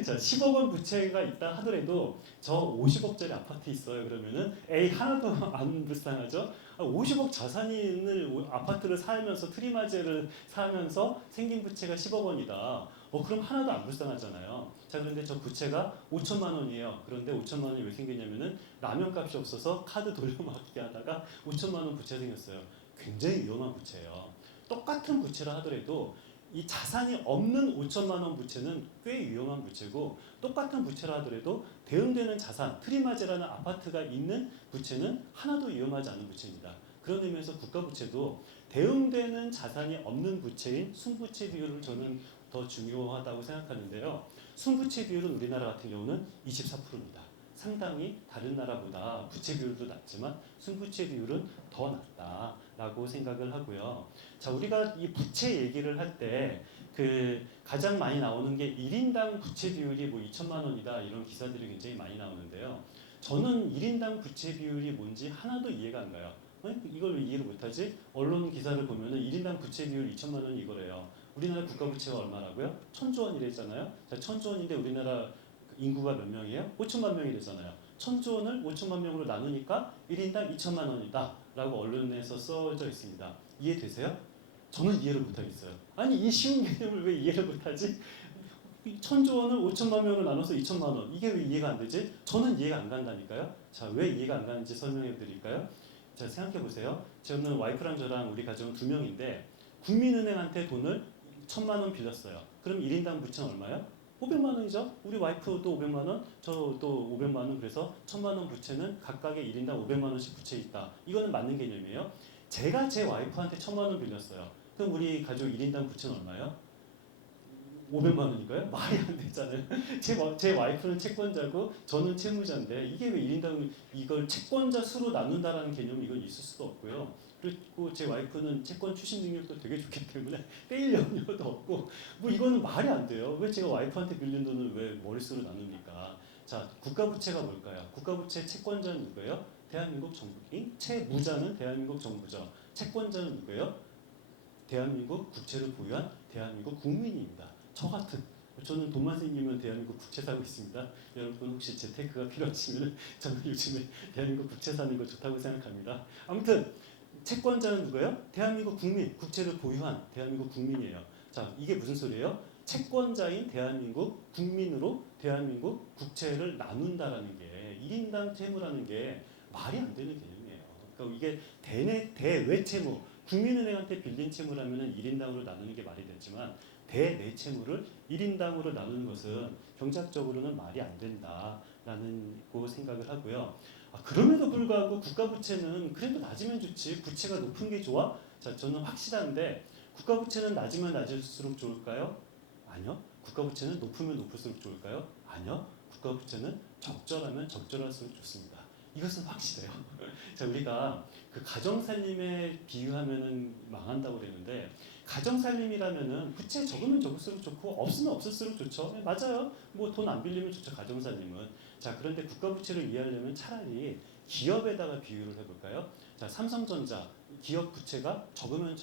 자, 10억 원 부채가 있다 하더라도 저 50억짜리 아파트 있어요. 그러면은 에이 하나도 안 불쌍하죠? 50억 자산이 있는 아파트를 살면서 트리마제를 사면서 생긴 부채가 10억 원이다. 그럼 하나도 안 불쌍하잖아요. 자, 그런데 저 부채가 5천만 원이에요. 그런데 5천만 원이 왜 생겼냐면은 라면 값이 없어서 카드 돌려막기 하다가 5천만 원 부채 생겼어요. 굉장히 위험한 부채예요. 똑같은 부채라 하더라도 이 자산이 없는 5천만 원 부채는 꽤 위험한 부채고 똑같은 부채라 하더라도 대응되는 자산, 트리마제라는 아파트가 있는 부채는 하나도 위험하지 않은 부채입니다. 그런 의미에서 국가 부채도 대응되는 자산이 없는 부채인 순부채 비율을 저는 더 중요하다고 생각하는데요. 순부채 비율은 우리나라 같은 경우는 24%입니다. 상당히 다른 나라보다 부채 비율도 낮지만 순부채 비율은 더 낮다라고 생각을 하고요. 자, 우리가 이 부채 얘기를 할 때 그 가장 많이 나오는 게 1인당 부채 비율이 뭐 2천만 원이다 이런 기사들이 굉장히 많이 나오는데요. 저는 1인당 부채 비율이 뭔지 하나도 이해가 안 가요. 이걸 왜 이해를 못하지? 언론 기사를 보면은 1인당 부채 비율 2천만 원이 이거래요. 우리나라 국가 부채가 얼마라고요? 1,000조 원이랬잖아요. 자, 1,000조 원인데 우리나라 인구가 몇 명이에요? 5천만 명이랬잖아요. 1,000조 원을 5천만 명으로 나누니까 1인당 2천만 원이다 라고 언론에서 써져 있습니다. 이해되세요? 저는 이해를 못하겠어요. 아니 이 쉬운 개념을 왜 이해를 못하지? 1,000조 원을 5천만 명으로 나눠서 2천만 원 이게 왜 이해가 안 되지? 저는 이해가 안 간다니까요. 자, 왜 이해가 안 가는지 설명해 드릴까요? 자, 생각해 보세요. 저는 와이프랑 저랑 우리 가정은 2명인데 국민은행한테 돈을 1,000만 원 빌렸어요. 그럼 1인당 부채는 얼마요? 500만 원이죠. 우리 와이프도 500만 원, 저도 500만 원. 그래서 1,000만 원 부채는 각각의 1인당 500만 원씩 부채 있다. 이거는 맞는 개념이에요. 제가 제 와이프한테 1,000만 원 빌렸어요. 그럼 우리 가족 1인당 부채는 얼마예요? 500만 원인가요? 말이 안 되잖아요. 제 와이프는 채권자고 저는 채무자인데 이게 왜 1인당 이걸 채권자 수로 나눈다라는 개념이 이건 있을 수도 없고요. 그리고 제 와이프는 채권 추심 능력도 되게 좋기 때문에 떼일 염려도 없고 뭐 이거는 말이 안 돼요. 왜 제가 와이프한테 빌린 돈을 왜 머릿수로 나눕니까? 자, 국가부채가 뭘까요? 국가부채 채권자는 누구예요? 대한민국 정부. 채무자는 대한민국 정부죠. 채권자는 누구예요? 대한민국 국채를 보유한 대한민국 국민입니다. 저 같은 저는 돈만 생기면 대한민국 국채 사고 있습니다. 여러분 혹시 재테크가 필요하시면 저는 요즘에 대한민국 국채 사는 거 좋다고 생각합니다. 아무튼 채권자는 누구예요? 대한민국 국민, 국채를 보유한 대한민국 국민이에요. 자, 이게 무슨 소리예요? 채권자인 대한민국 국민으로 대한민국 국채를 나눈다라는 게 1인당 채무라는 게 말이 안 되는 개념이에요. 그러니까 이게 대외 채무, 국민은행한테 빌린 채무라면 1인당으로 나누는 게 말이 되지만 대내 채무를 1인당으로 나누는 것은 경제학적으로는 말이 안 된다라는 고 생각을 하고요. 그럼에도 불구하고 국가부채는 그래도 낮으면 좋지. 부채가 높은 게 좋아? 자, 저는 확실한데 국가부채는 낮으면 낮을수록 좋을까요? 아니요. 국가부채는 높으면 높을수록 좋을까요? 아니요. 국가부채는 적절하면 적절할수록 좋습니다. 이것은 확실해요. 자, 우리가 그 가정살림에 비유하면은 망한다고 그랬는데 가정살림이라면은 부채 적으면 적을수록 좋고 없으면 없을수록 좋죠. 네, 맞아요. 뭐 돈 안 빌리면 좋죠. 가정살림은. 자, 그런데 국가부채를 이해하려면 차라리 기업에다가 비유를 해볼까요? 자, 삼성전자 기업 부채가 적으면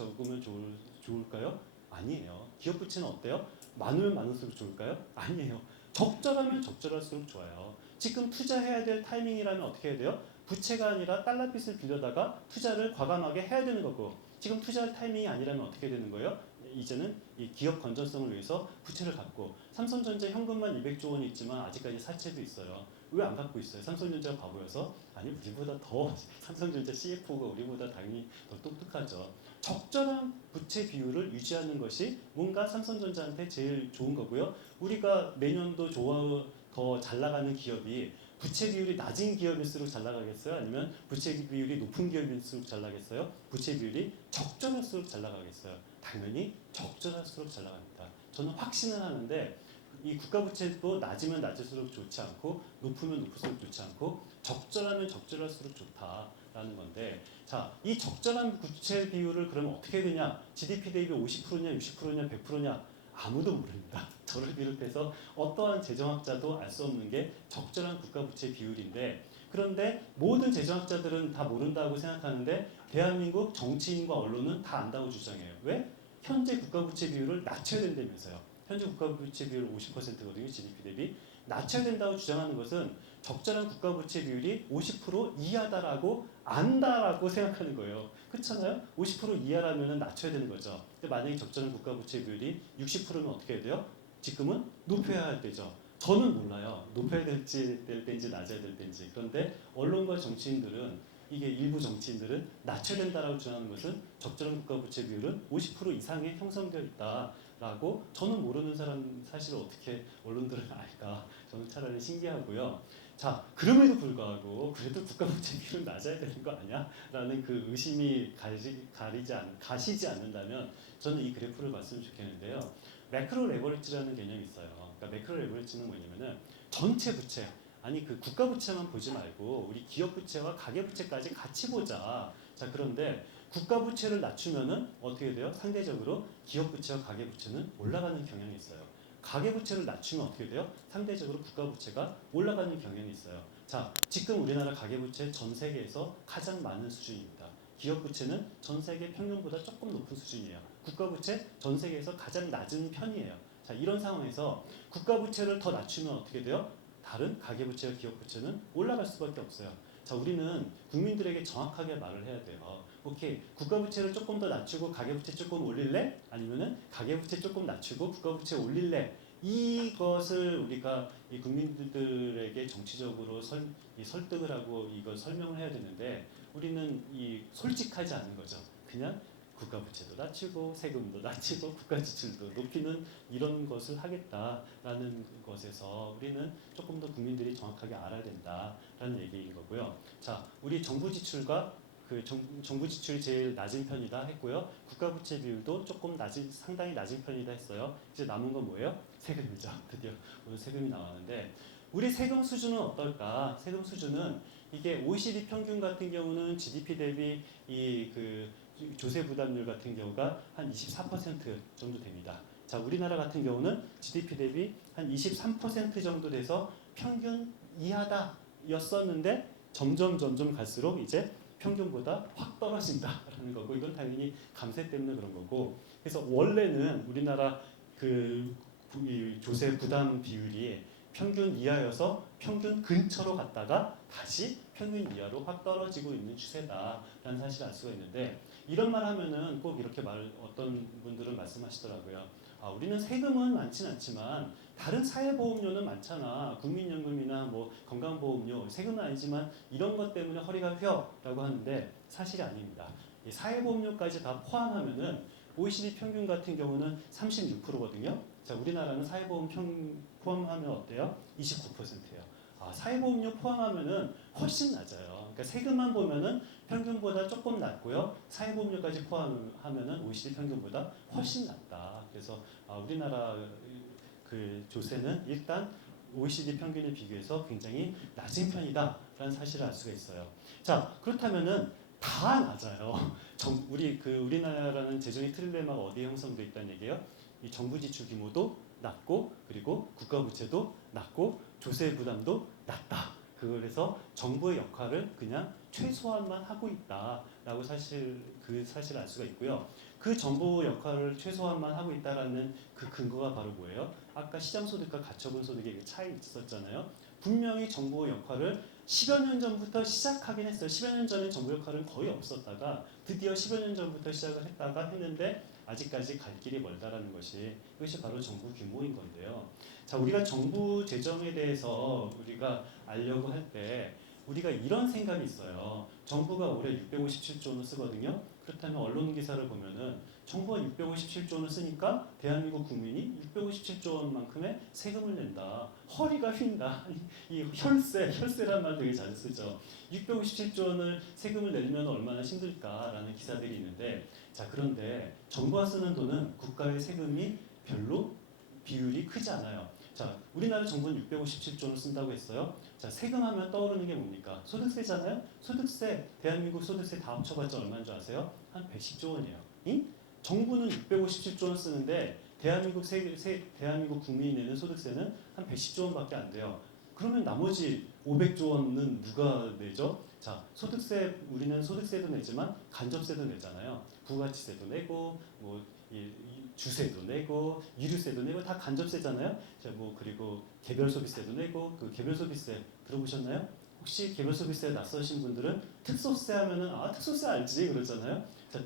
좋을까요? 아니에요. 기업 부채는 어때요? 많으면 많을수록 좋을까요? 아니에요. 적절하면 적절할수록 좋아요. 지금 투자해야 될 타이밍이라면 어떻게 해야 돼요? 부채가 아니라 달러빚을 빌려다가 투자를 과감하게 해야 되는 거고, 지금 투자할 타이밍이 아니라면 어떻게 되는 거예요? 이제는 이 기업 건전성을 위해서 부채를 갚고, 삼성전자 현금만 200조 원이 있지만 아직까지 사채도 있어요. 왜 안 갚고 있어요? 삼성전자가 바보여서? 아니, 우리보다 더 삼성전자 CFO가 우리보다 당연히 더 똑똑하죠. 적절한 부채 비율을 유지하는 것이 뭔가 삼성전자한테 제일 좋은 거고요. 우리가 내년도 더 잘 나가는 기업이 부채 비율이 낮은 기업일수록 잘 나가겠어요? 아니면 부채 비율이 높은 기업일수록 잘 나가겠어요? 부채 비율이 적절할수록 잘 나가겠어요? 당연히 적절할수록 잘 나갑니다. 저는 확신을 하는데, 이 국가 부채도 낮으면 낮을수록 좋지 않고 높으면 높을수록 좋지 않고 적절하면 적절할수록 좋다라는 건데, 자, 이 적절한 부채 비율을 그러면 어떻게 해야 되냐? GDP 대비 50%냐 60%냐 100%냐? 아무도 모릅니다. 저를 비롯해서 어떠한 재정학자도 알 수 없는 게 적절한 국가 부채 비율인데, 그런데 모든 재정학자들은 다 모른다고 생각하는데 대한민국 정치인과 언론은 다 안다고 주장해요. 왜? 현재 국가 부채 비율을 낮춰야 된다면서요. 현재 국가 부채 비율 50%거든요. GDP 대비. 낮춰야 된다고 주장하는 것은 적절한 국가 부채 비율이 50% 이하다라고 안다라고 생각하는 거예요. 그렇잖아요? 50% 이하라면 낮춰야 되는 거죠. 근데 만약에 적절한 국가 부채 비율이 60%면 어떻게 해야 돼요? 지금은 높여야 할 때죠. 저는 몰라요. 높여야 될 때인지 낮아야 될 때인지. 그런데 언론과 정치인들은, 이게 일부 정치인들은 낮춰야 된다라고 주장하는 것은 적절한 국가 부채 비율은 50% 이상에 형성되어 있다라고, 저는 모르는 사람 사실 어떻게 언론들은 알까? 저는 차라리 신기하고요. 자, 그럼에도 불구하고 그래도 국가 부채 비율은 낮아야 되는 거 아니야? 라는 그 의심이 가시지 않는다면 저는 이 그래프를 봤으면 좋겠는데요. 매크로 레버리지라는 개념이 있어요. 그러니까 매크로 레버리지는 뭐냐면은 전체 부채, 아니 그 국가 부채만 보지 말고 우리 기업 부채와 가계 부채까지 같이 보자. 자, 그런데 국가 부채를 낮추면은 어떻게 돼요? 상대적으로 기업 부채와 가계 부채는 올라가는 경향이 있어요. 가계 부채를 낮추면 어떻게 돼요? 상대적으로 국가 부채가 올라가는 경향이 있어요. 자, 지금 우리나라 가계 부채 전 세계에서 가장 많은 수준입니다. 기업 부채는 전 세계 평균보다 조금 높은 수준이에요. 국가 부채 전 세계에서 가장 낮은 편이에요. 자, 이런 상황에서 국가 부채를 더 낮추면 어떻게 돼요? 다른 가계 부채와 기업 부채는 올라갈 수밖에 없어요. 자, 우리는 국민들에게 정확하게 말을 해야 돼요. 오케이, 국가 부채를 조금 더 낮추고 가계 부채 조금 올릴래? 아니면은 가계 부채 조금 낮추고 국가 부채 올릴래? 이것을 우리가 이 국민들에게 정치적으로 설득을 하고 이걸 설명을 해야 되는데, 우리는 이 솔직하지 않은 거죠. 그냥 국가 부채도 낮추고 세금도 낮추고 국가 지출도 높이는 이런 것을 하겠다라는 것에서 우리는 조금 더 국민들이 정확하게 알아야 된다라는 얘기인 거고요. 자, 우리 정부 지출과 정부 지출이 제일 낮은 편이다 했고요. 국가 부채 비율도 조금 상당히 낮은 편이다 했어요. 이제 남은 건 뭐예요? 세금이죠. 드디어 오늘 세금이 나왔는데, 우리 세금 수준은 어떨까? 세금 수준은 이게 OECD 평균 같은 경우는 GDP 대비 조세 부담률 같은 경우가 한 24% 정도 됩니다. 자, 우리나라 같은 경우는 GDP 대비 한 23% 정도 돼서 평균 이하다였었는데 점점 갈수록 이제 평균보다 확 떨어진다라는 거고, 이건 당연히 감세 때문에 그런 거고, 그래서 원래는 우리나라 이 조세 부담 비율이 평균 이하여서 평균 근처로 갔다가 다시 평균 이하로 확 떨어지고 있는 추세다라는 사실을 알 수가 있는데, 이런 말 하면은 꼭 이렇게 어떤 분들은 말씀하시더라고요. 아, 우리는 세금은 많진 않지만 다른 사회보험료는 많잖아. 국민연금이나 뭐 건강보험료, 세금은 아니지만 이런 것 때문에 허리가 휘어라고 하는데, 사실이 아닙니다. 이 사회보험료까지 다 포함하면은 OECD 평균 같은 경우는 36%거든요. 자, 우리나라는 사회보험 포함하면 어때요? 29%예요. 아, 사회보험료 포함하면은 훨씬 낮아요. 그러니까 세금만 보면은 평균보다 조금 낮고요. 사회보험료까지 포함하면은 OECD 평균보다 훨씬 낮다. 그래서 우리나라 그 조세는 일단 OECD 평균에 비교해서 굉장히 낮은 편이다라는 사실을 알 수가 있어요. 자, 그렇다면은 다 낮아요. 우리나라는 재정의 트릴레마가 어디에 형성돼 있다는 얘기예요? 이 정부 지출 규모도 낮고, 그리고 국가 부채도 낮고, 조세 부담도 낮다. 그래서 정부의 역할을 그냥 최소한만 하고 있다라고 사실을 알 수가 있고요. 그 정부 역할을 최소한만 하고 있다라는 그 근거가 바로 뭐예요? 아까 시장소득과 가처분 소득의 차이 있었잖아요. 분명히 정부 역할을 10여 년 전부터 시작하긴 했어요. 10여 년 전에 정부 역할은 거의 없었다가 드디어 10여 년 전부터 시작을 했는데 아직까지 갈 길이 멀다라는 것이 이것이 바로 정부 규모인 건데요. 자, 우리가 정부 재정에 대해서 우리가 알려고 할 때 우리가 이런 생각이 있어요. 정부가 올해 657조 원을 쓰거든요. 그렇다면 언론 기사를 보면은 정부가 657조 원을 쓰니까 대한민국 국민이 657조 원만큼의 세금을 낸다. 허리가 휜다. 이 혈세란 말 되게 잘 쓰죠. 657조 원을 세금을 내면 얼마나 힘들까라는 기사들이 있는데, 자, 그런데 정부가 쓰는 돈은 국가의 세금이 별로 비율이 크지 않아요. 자, 우리나라 정부는 657조 원을 쓴다고 했어요. 자, 세금하면 떠오르는 게 뭡니까? 소득세잖아요. 소득세, 대한민국 소득세 다 합쳐봤자 얼마인 줄 아세요? 한 110조 원이에요. 응? 정부는 657조 원 쓰는데 대한민국 국민이 내는 소득세는 한 110조 원밖에 안 돼요. 그러면 나머지 500조 원은 누가 내죠? 자, 소득세, 우리는 소득세도 내지만 간접세도 내잖아요. 부가치세도 내고 주세도 내고 유류세도 내고 다 간접세잖아요. 자, 그리고 개별소비세도 내고, 그 개별소비세 들어보셨나요? 혹시 개별소비세 낯서신 분들은 특소세 하면은 특소세 알지 그러잖아요. 자,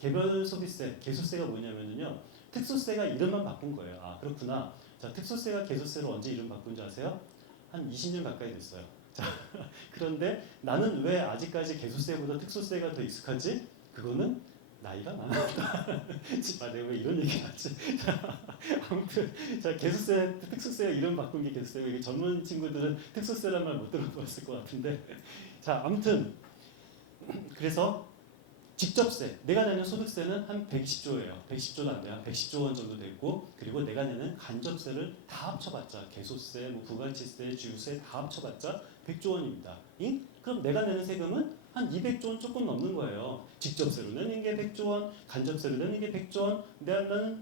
개별소비세, 개소세가 뭐냐면요, 특소세가 이름만 바꾼 거예요. 그렇구나. 자, 특소세가 개소세로 언제 이름 바꾼 줄 아세요? 한 20년 가까이 됐어요. 자, 그런데 나는 왜 아직까지 개소세보다 특소세가 더 익숙하지? 그거는 나이가 많았다. 내가 왜 이런 얘기 하지? 아무튼 자, 개소세, 특소세 이름 바꾼 게 개소세고, 이게 젊은 친구들은 특소세란 말 못 들어봤을 것 같은데, 자, 아무튼 그래서 직접세, 내가 내는 소득세는 한 120조예요. 110조도 안 돼요. 110조 원 정도 되고, 그리고 내가 내는 간접세를 다 합쳐봤자 개소세, 부가치세, 주유세 다 합쳐봤자 100조 원입니다. 그럼 내가 내는 세금은 한 200조 원 조금 넘는 거예요. 직접세로 내는 게 100조 원, 간접세로 내는 게 100조 원.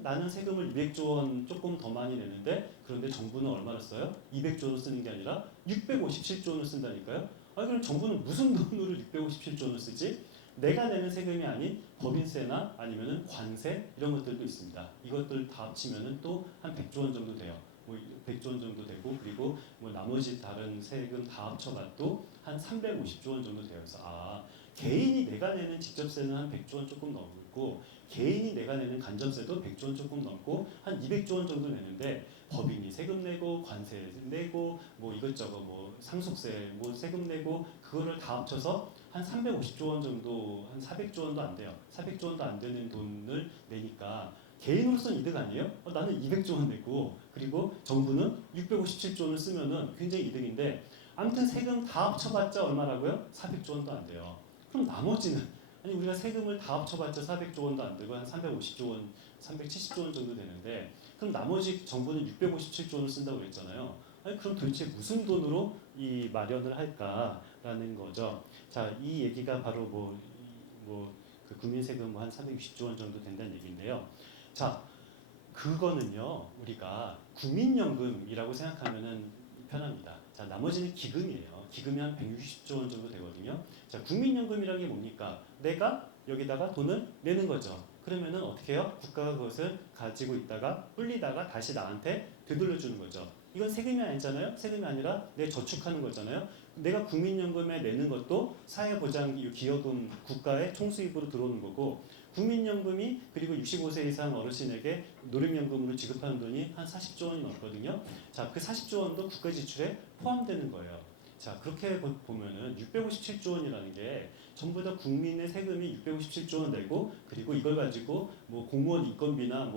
나는 세금을 200조 원 조금 더 많이 내는데, 그런데 정부는 얼마를 써요? 200조 원을 쓰는 게 아니라 657조 원을 쓴다니까요. 그럼 정부는 무슨 돈으로 657조 원을 쓰지? 내가 내는 세금이 아닌 법인세나 아니면은 관세 이런 것들도 있습니다. 이것들 다 합치면은 또 한 100조 원 정도 돼요. 100조 원 정도 되고, 그리고 나머지 다른 세금 다 합쳐봐도 한 350조 원 정도 돼요. 그래서 개인이 내가 내는 직접세는 한 100조 원 조금 넘고, 개인이 내가 내는 간접세도 100조 원 조금 넘고 한 200조 원 정도 내는데, 법인이 세금 내고 관세 내고 이것저것 상속세 세금 내고 그거를 다 합쳐서 한 350조 원 정도, 한 400조 원도 안 돼요. 400조 원도 안 되는 돈을 내니까 개인으로서는 이득 아니에요? 나는 200조 원 내고, 그리고 정부는 657조 원을 쓰면은 굉장히 이득인데, 아무튼 세금 다 합쳐봤자 얼마라고요? 400조 원도 안 돼요. 그럼 나머지는, 우리가 세금을 다 합쳐봤자 400조 원도 안 되고 한 350조 원, 370조 원 정도 되는데, 그럼 나머지 정부는 657조 원을 쓴다고 그랬잖아요. 그럼 도대체 무슨 돈으로 이 마련을 할까라는 거죠. 자, 이 얘기가 바로 그 국민 세금 한 360조 원 정도 된다는 얘기인데요. 자, 그거는요, 우리가 국민연금이라고 생각하면은 편합니다. 자, 나머지는 기금이에요. 기금이 한 160조 원 정도 되거든요. 자, 국민연금이라는 게 뭡니까? 내가 여기다가 돈을 내는 거죠. 그러면은 어떻게 해요? 국가가 그것을 가지고 있다가 불리다가 다시 나한테 되돌려주는 거죠. 이건 세금이 아니잖아요. 세금이 아니라 내 저축하는 거잖아요. 내가 국민연금에 내는 것도 사회보장 기여금 국가의 총수입으로 들어오는 거고, 국민연금이 그리고 65세 이상 어르신에게 노령연금으로 지급하는 돈이 한 40조 원이 넘거든요. 자, 그 40조 원도 국가 지출에 포함되는 거예요. 자, 그렇게 보면은 657조 원이라는 게 전부 다 국민의 세금이 657조 원 내고, 그리고 이걸 가지고 공무원 인건비나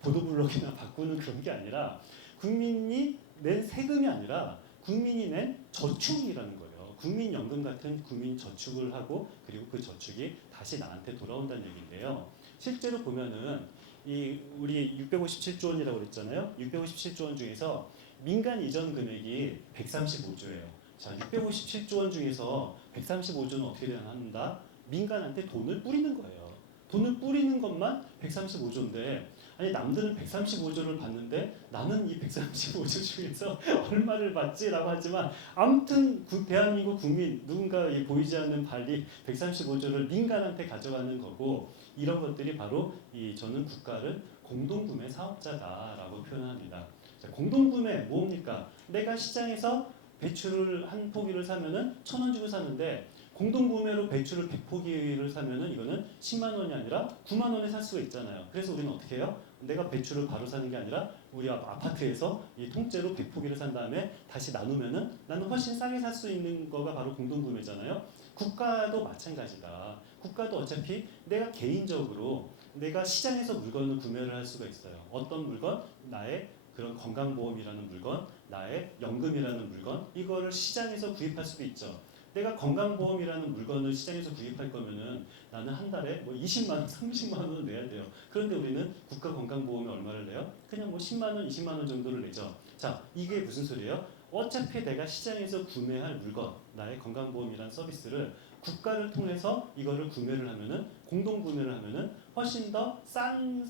보도블록이나 바꾸는 그런 게 아니라, 국민이 낸 세금이 아니라 국민이 낸 저축이라는 거예요. 국민연금 같은 국민 저축을 하고, 그리고 그 저축이 다시 나한테 돌아온다는 얘기인데요. 실제로 보면은 우리 657조 원이라고 그랬잖아요. 657조 원 중에서 민간 이전 금액이 135조예요. 자, 657조 원 중에서 135조는 어떻게 한다? 민간한테 돈을 뿌리는 거예요. 돈을 뿌리는 것만 135조인데, 남들은 135조를 받는데 나는 이 135조 중에서 얼마를 받지라고 하지만, 아무튼 대한민국 국민 누군가 보이지 않는 발이 135조를 민간한테 가져가는 거고, 이런 것들이 바로 저는 국가를 공동구매 사업자다라고 표현합니다. 자, 공동구매 뭡니까? 내가 시장에서 배추를 한 포기를 사면은 1,000원 주고 사는데 공동구매로 배추를 100포기를 사면은 이거는 10만 원이 아니라 9만 원에 살 수가 있잖아요. 그래서 우리는 어떻게 해요? 내가 배추를 바로 사는 게 아니라 우리 아파트에서 이 통째로 100포기를 산 다음에 다시 나누면은 나는 훨씬 싸게 살 수 있는 거가 바로 공동구매잖아요. 국가도 마찬가지다. 국가도 어차피 내가 개인적으로 내가 시장에서 물건을 구매를 할 수가 있어요. 어떤 물건? 나의 그런 건강보험이라는 물건, 나의 연금이라는 물건, 이거를 시장에서 구입할 수도 있죠. 내가 건강보험이라는 물건을 시장에서 구입할 거면은 나는 한 달에 뭐 20만 원, 30만 원을 내야 돼요. 그런데 우리는 국가 건강보험에 얼마를 내요? 그냥 뭐 10만 원, 20만 원 정도를 내죠. 자, 이게 무슨 소리예요? 어차피 내가 시장에서 구매할 물건, 나의 건강보험이라는 서비스를 국가를 통해서 이거를 구매를 하면은 공동 구매를 하면은 훨씬 더 싼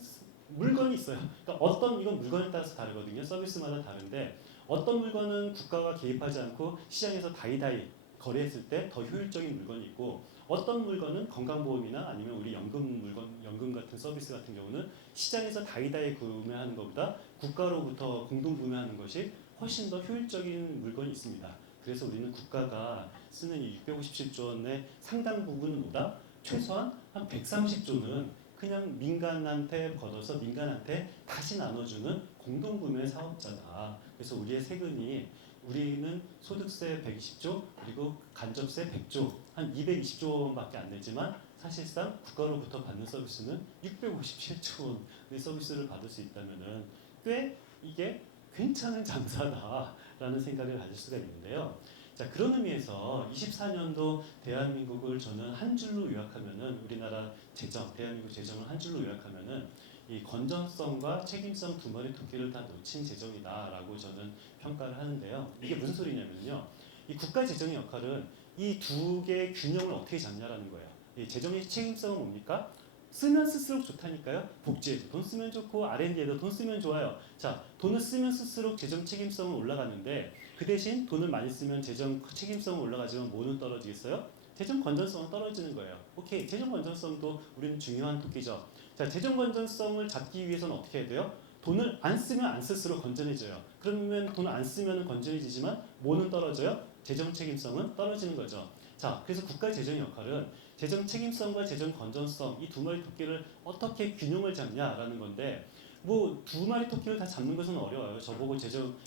물건이 있어요. 그러니까 어떤 이건 물건에 따라서 다르거든요. 서비스마다 다른데 어떤 물건은 국가가 개입하지 않고 시장에서 다이다이 거래했을 때 더 효율적인 물건이 있고 어떤 물건은 건강보험이나 아니면 우리 연금 물건, 연금 같은 서비스 같은 경우는 시장에서 다이다이 구매하는 것보다 국가로부터 공동 구매하는 것이 훨씬 더 효율적인 물건이 있습니다. 그래서 우리는 국가가 쓰는 이 657조 원의 상당 부분은 뭐다? 최소한 한 130조는 그냥 민간한테 걷어서 민간한테 다시 나눠주는 공동구매 사업자다. 그래서 우리의 세금이 우리는 소득세 120조 그리고 간접세 100조 한 220조 원밖에 안 내지만 사실상 국가로부터 받는 서비스는 657조 원의 서비스를 받을 수 있다면은 꽤 이게 괜찮은 장사다라는 생각을 가질 수가 있는데요. 자, 그런 의미에서 24년도 대한민국을 저는 한 줄로 요약하면은 우리나라 재정, 대한민국 재정을 한 줄로 요약하면은 이 건전성과 책임성 두 마리 토끼를 다 놓친 재정이다라고 저는 평가를 하는데요. 이게 무슨 소리냐면요. 이 국가 재정의 역할은 이 두 개의 균형을 어떻게 잡냐라는 거예요. 이 재정의 책임성은 뭡니까? 쓰면 쓸수록 좋다니까요. 복지에도 돈 쓰면 좋고 R&D에도 돈 쓰면 좋아요. 자, 돈을 쓰면 쓸수록 재정 책임성은 올라가는데 그 대신 돈을 많이 쓰면 재정 책임성은 올라가지만 뭐는 떨어지겠어요? 재정 건전성은 떨어지는 거예요. 오케이, 재정 건전성도 우리는 중요한 토끼죠. 자, 재정 건전성을 잡기 위해서는 어떻게 해야 돼요? 돈을 안 쓰면 안 쓸수록 건전해져요. 그러면 돈을 안 쓰면 건전해지지만 뭐는 떨어져요? 재정 책임성은 떨어지는 거죠. 자, 그래서 국가 재정의 역할은 재정 책임성과 재정 건전성 이 두 마리 토끼를 어떻게 균형을 잡냐라는 건데 뭐 두 마리 토끼를 다 잡는 것은 어려워요. 저보고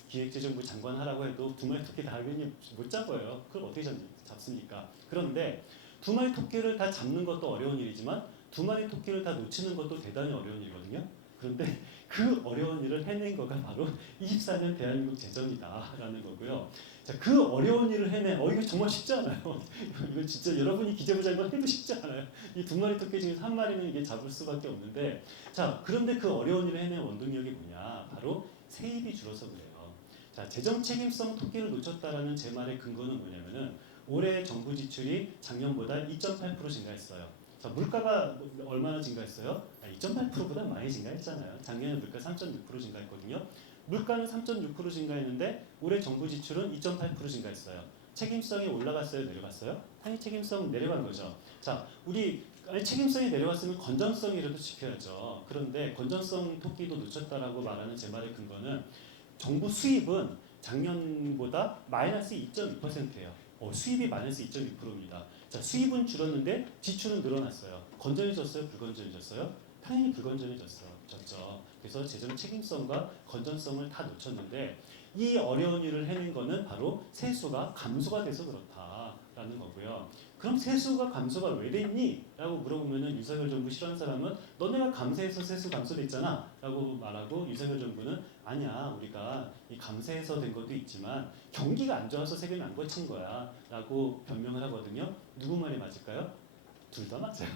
기획재정부 장관 하라고 해도 두 마리 토끼 다 하면 못 잡아요. 그걸 어떻게 잡습니까? 그런데 두 마리 토끼를 다 잡는 것도 어려운 일이지만 두 마리 토끼를 다 놓치는 것도 대단히 어려운 일이거든요. 그런데 그 어려운 일을 해낸 거가 바로 24년 대한민국 재정이다라는 거고요. 자, 그 어려운 일을 이거 정말 쉽지 않아요. 이거 진짜 여러분이 기재부장관 해도 쉽지 않아요. 이 두 마리 토끼 중에서 한 마리는 이게 잡을 수밖에 없는데, 자, 그런데 그 어려운 일을 해낸 원동력이 뭐냐? 바로 세입이 줄어서 그래요. 자, 재정 책임성 토끼를 놓쳤다라는 제 말의 근거는 뭐냐면은 올해 정부 지출이 작년보다 2.8% 증가했어요. 자, 물가가 얼마나 증가했어요? 2.8%보다 많이 증가했잖아요. 작년에 물가 3.6% 증가했거든요. 물가는 3.6% 증가했는데 올해 정부 지출은 2.8% 증가했어요. 책임성이 올라갔어요, 내려갔어요? 당연히 책임성 내려간 거죠. 자, 우리 책임성이 내려갔으면 건전성이라도 지켜야죠. 그런데 건전성 토끼도 놓쳤다라고 말하는 제 말의 근거는 정부 수입은 작년보다 마이너스 2.2%예요. 수입이 마이너스 2.2%입니다. 자, 수입은 줄었는데 지출은 늘어났어요. 건전해졌어요? 불건전해졌어요? 당연히 불건전해졌죠. 그래서 재정 책임성과 건전성을 다 놓쳤는데 이 어려운 일을 해낸 거는 바로 세수가 감소가 돼서 그렇다라는 거고요. 그럼 세수가 감소가 왜 됐니? 라고 물어보면은 윤석열 정부 싫어하는 사람은 너네가 감세해서 세수 감소됐잖아 라고 말하고 윤석열 정부는 아니야, 우리가 이 감세해서 된 것도 있지만 경기가 안 좋아서 세금이 안 거친 거야 라고 변명을 하거든요. 누구 말이 맞을까요? 둘 다 맞아요.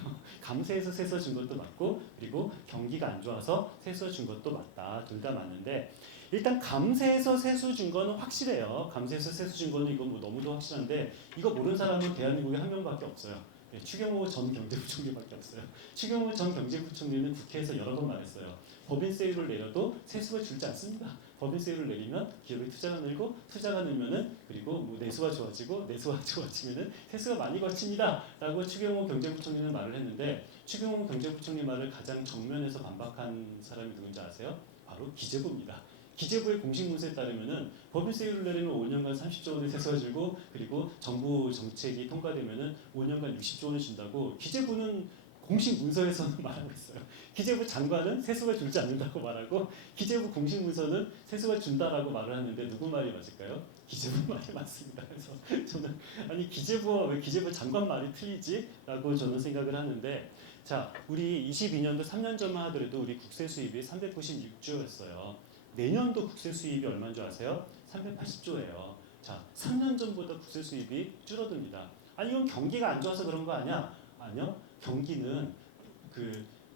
감세해서 세수 준 것도 맞고 그리고 경기가 안 좋아서 세수 준 것도 맞다. 둘 다 맞는데 일단 감세해서 세수 준 거는 확실해요. 감세해서 세수 준 거는 이거 뭐 너무도 확실한데 이거 모르는 사람은 대한민국에 한 명밖에 없어요. 추경호 전 경제부총리밖에 없어요. 추경호 전 경제부총리는 국회에서 여러 번 말했어요. 법인세율을 내려도 세수가 줄지 않습니다. 법인세율을 내리면 기업의 투자가 늘고 투자가 늘면은 그리고 뭐 내수가 좋아지고 내수가 좋아지면은 세수가 많이 거칩니다라고 추경호 경제부총리는 말을 했는데 추경호 경제부총리 말을 가장 정면에서 반박한 사람이 누군지 아세요? 바로 기재부입니다. 기재부의 공식 문서에 따르면은 법인세율을 내리면 5년간 30조 원을 세수가 줄고 그리고 정부 정책이 통과되면은 5년간 60조 원을 준다고 기재부는 공식 문서에서는 말하고 있어요. 기재부 장관은 세수가 줄지 않는다고 말하고 기재부 공식 문서는 세수가 준다라고 말을 하는데 누구 말이 맞을까요? 기재부 말이 맞습니다. 그래서 저는 아니 기재부와 왜 기재부 장관 말이 틀리지?라고 저는 생각을 하는데 자 우리 22년도 3년 전만 하더라도 우리 국세 수입이 396조였어요. 내년도 국세 수입이 얼마인 줄 아세요? 380조예요. 자 3년 전보다 국세 수입이 줄어듭니다. 아니 이건 경기가 안 좋아서 그런 거 아니야? 아니요. 경기는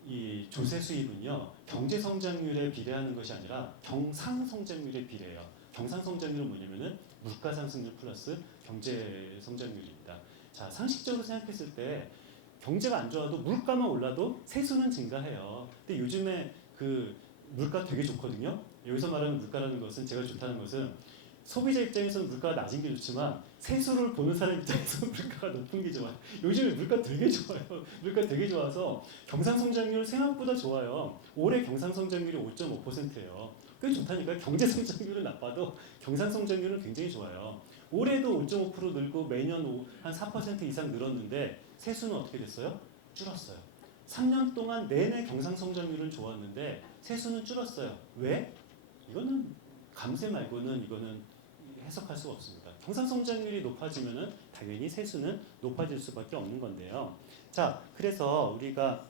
이 조세 수입은요 경제 성장률에 비례하는 것이 아니라 경상 성장률에 비례해요. 경상 성장률은 뭐냐면은 물가 상승률 플러스 경제 성장률입니다. 자 상식적으로 생각했을 때 경제가 안 좋아도 물가만 올라도 세수는 증가해요. 근데 요즘에 그 물가 되게 좋거든요. 여기서 말하는 물가라는 것은 제가 좋다는 것은 소비자 입장에서는 물가가 낮은 게 좋지만 세수를 보는 사람 입장에서는 물가가 높은 게 좋아요. 요즘에 물가 되게 좋아요. 물가 되게 좋아서 경상성장률 생각보다 좋아요. 올해 경상성장률이 5.5%예요. 꽤 좋다니까요. 경제성장률은 나빠도 경상성장률은 굉장히 좋아요. 올해도 5.5% 늘고 매년 한 4% 이상 늘었는데 세수는 어떻게 됐어요? 줄었어요. 3년 동안 내내 경상성장률은 좋았는데 세수는 줄었어요. 왜? 이거는 감세 말고는 이거는 해석할 수가 없습니다. 경상성장률이 높아지면은 당연히 세수는 높아질 수밖에 없는 건데요. 자, 그래서 우리가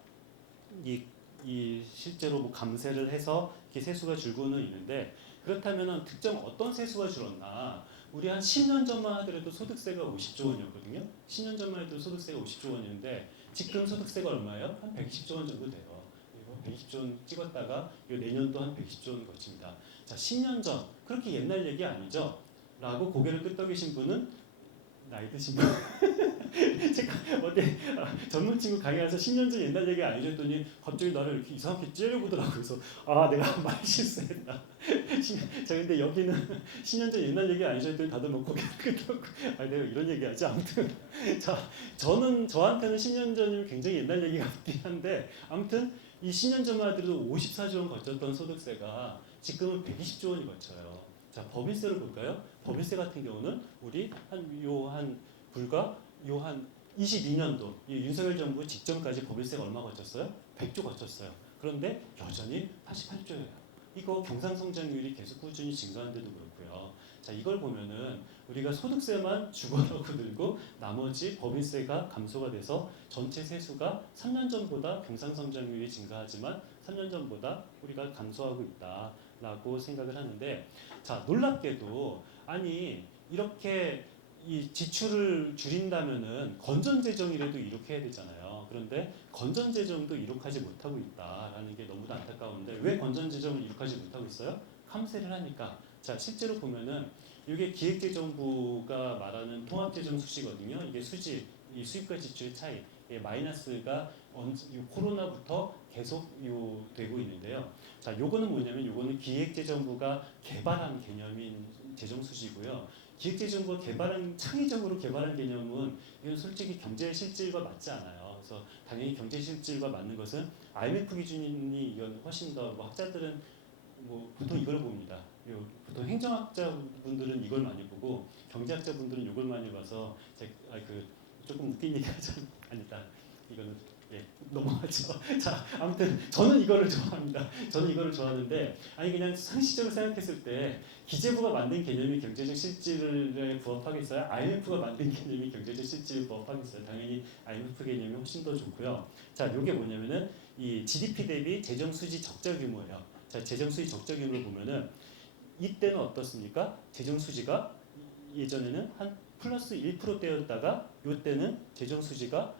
이 실제로 뭐 감세를 해서 이렇게 세수가 줄고는 있는데 그렇다면은 특정 어떤 세수가 줄었나? 우리 한 10년 전만 하더라도 소득세가 50조 원이었거든요. 10년 전만 해도 소득세가 50조 원이었는데 지금 소득세가 얼마예요? 한 120조 원 정도 돼요. 그리고 120조 원 찍었다가 내년도 한 120조 원 거칩니다. 자, 10년 전 그렇게 옛날 얘기 아니죠? 라고 고개를 끄덕이신 분은 나이 드신 분. 제가 어때 젊은 친구 강의하면서 10년 전 옛날 얘기 아니죠 했더니 갑자기 나를 이렇게 이상하게 째려보더라고요. 그래서 아 내가 말 실수했나. 자 근데 여기는 10년 전 옛날 얘기 아니죠 했더니 다들 뭐 고개를 끄덕고 아 내가 이런 얘기하지 아무튼 자 저한테는 10년 전이면 굉장히 옛날 얘기 같긴 한데 아무튼 이 10년 전만 하더라도 54조 원 거쳤던 소득세가 지금은 120조 원이 거쳐요. 자 법인세를 볼까요? 법인세 같은 경우는 우리 불과 한 22년도 윤석열 정부 직전까지 법인세가 얼마 거쳤어요? 100조 거쳤어요. 그런데 여전히 88조예요. 이거 경상성장률이 계속 꾸준히 증가하는데도 그렇고요. 자 이걸 보면은 우리가 소득세만 죽어라고 늘고 나머지 법인세가 감소가 돼서 전체 세수가 3년 전보다 경상성장률이 증가하지만 3년 전보다 우리가 감소하고 있다라고 생각을 하는데 자 놀랍게도 아니 이렇게 이 지출을 줄인다면은 건전재정이라도 이렇게 해야 되잖아요. 그런데 건전재정도 이룩하지 못하고 있다라는 게 너무도 안타까운데 왜 건전재정을 이룩하지 못하고 있어요? 감세를 하니까. 자 실제로 보면은 이게 기획재정부가 말하는 통합재정 수지거든요. 이게 이 수입과 지출의 차이, 마이너스가 코로나부터 계속 되고 있는데요. 자 요거는 뭐냐면 요거는 기획재정부가 개발한 개념인 재정 수지고요. 기획재정부가 창의적으로 개발한 개념은 이건 솔직히 경제 실질과 맞지 않아요. 그래서 당연히 경제 실질과 맞는 것은 IMF 기준이 이건 훨씬 더 학자들은 뭐 보통 이걸 봅니다. 보통 행정학자 분들은 이걸 많이 보고 경제학자 분들은 이걸 많이 봐서 조금 웃긴 얘기하자면 아니다. 이거는 넘어가죠. 자, 아무튼 저는 이거를 좋아합니다. 저는 이거를 좋아하는데 아니 그냥 상식적으로 생각했을 때 기재부가 만든 개념이 경제적 실질에 부합하겠어요? IMF가 만든 개념이 경제적 실질에 부합하겠어요? 당연히 IMF 개념이 훨씬 더 좋고요. 자, 이게 뭐냐면은 이 GDP 대비 재정 수지 적자 규모예요. 자, 재정 수지 적자 규모를 보면은 이때는 어떻습니까? 재정 수지가 예전에는 한 플러스 1%대였다가 이때는 재정 수지가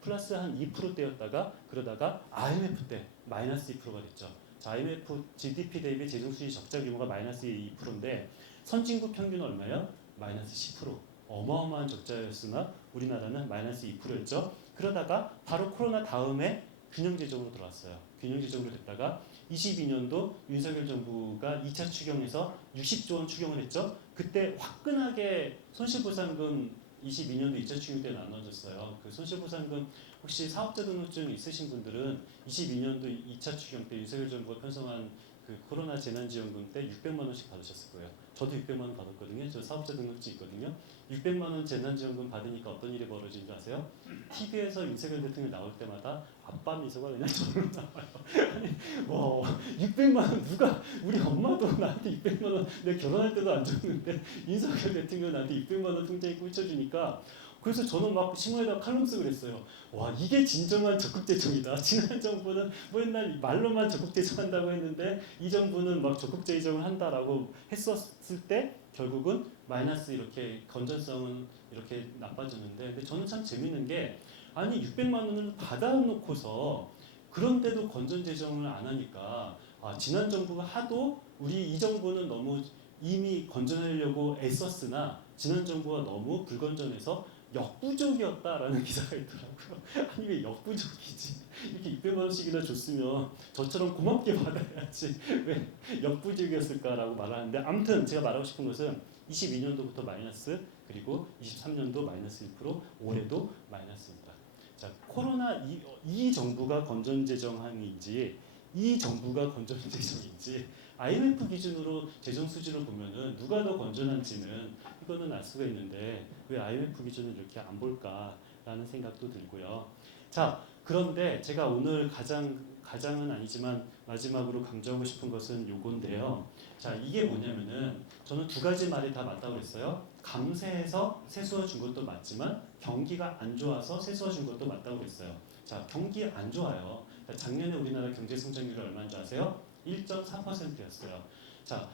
플러스 한 2%대였다가 그러다가 IMF 때 마이너스 2%가 됐죠. 자, IMF GDP 대비 재정수지 적자 규모가 마이너스 2%인데 선진국 평균은 얼마예요? 마이너스 10%. 어마어마한 적자였으나 우리나라는 마이너스 2%였죠. 그러다가 바로 코로나 다음에 균형재정으로 들어왔어요. 균형재정으로 됐다가 22년도 윤석열 정부가 2차 추경에서 60조 원 추경을 했죠. 그때 화끈하게 손실보상금 22년도 2차 추경 때 나눠졌어요. 그 손실보상금 혹시 사업자 등록증 있으신 분들은 22년도 2차 추경 때 윤석열 정부가 편성한 그 코로나 재난지원금 때 600만 원씩 받으셨을 거예요. 저도 600만 원 받았거든요. 저 사업자 등록증 있거든요. 600만 원 재난지원금 받으니까 어떤 일이 벌어진 줄 아세요? TV에서 윤석열 대통령 나올 때마다 아빠 미소가 그냥 저절로 나와요. 아니, 와, 600만 원 누가 우리 엄마도 나한테 600만 원 내가 결혼할 때도 안 줬는데 윤석열 대통령 나한테 600만 원 통장에 꽂혀주니까 그래서 저는 막 신문에다 칼럼 쓰고 그랬어요. 와, 이게 진정한 적극재정이다. 지난 정부는 맨날 말로만 적극재정한다고 했는데 이 정부는 막 적극재정을 한다라고 했었을 때 결국은 마이너스 이렇게 건전성은 이렇게 나빠졌는데, 근데 저는 참 재밌는 게 아니 600만 원을 받아놓고서 그런데도 건전재정을 안 하니까 지난 정부가 하도 우리 이 정부는 너무 이미 건전하려고 애썼으나 지난 정부가 너무 불건전해서 역부족이었다라는 기사가 있더라고요. 아니 왜 역부족이지? 이렇게 600만 원씩이나 줬으면 저처럼 고맙게 받아야지 왜 역부족이었을까라고 말하는데, 아무튼 제가 말하고 싶은 것은 22년도부터 마이너스, 그리고 23년도 마이너스 1%, 올해도 마이너스입니다. 자, 코로나 이 정부가 건전재정항인지 이 정부가 건전재정인지 IMF 기준으로 재정 수지를 보면은 누가 더 건전한지는 이거는 알 수가 있는데 왜 IMF 기준을 이렇게 안 볼까라는 생각도 들고요. 자, 그런데 제가 오늘 가장은 아니지만 마지막으로 강조하고 싶은 것은 요건데요. 자, 이게 뭐냐면은 저는 두 가지 말이 다 맞다고 그랬어요. 감세해서 세수어 준 것도 맞지만 경기가 안 좋아서 세수어 준 것도 맞다고 그랬어요. 자, 경기 안 좋아요. 작년에 우리나라 경제 성장률이 얼마인 줄 아세요? 1.4%였어요. 자,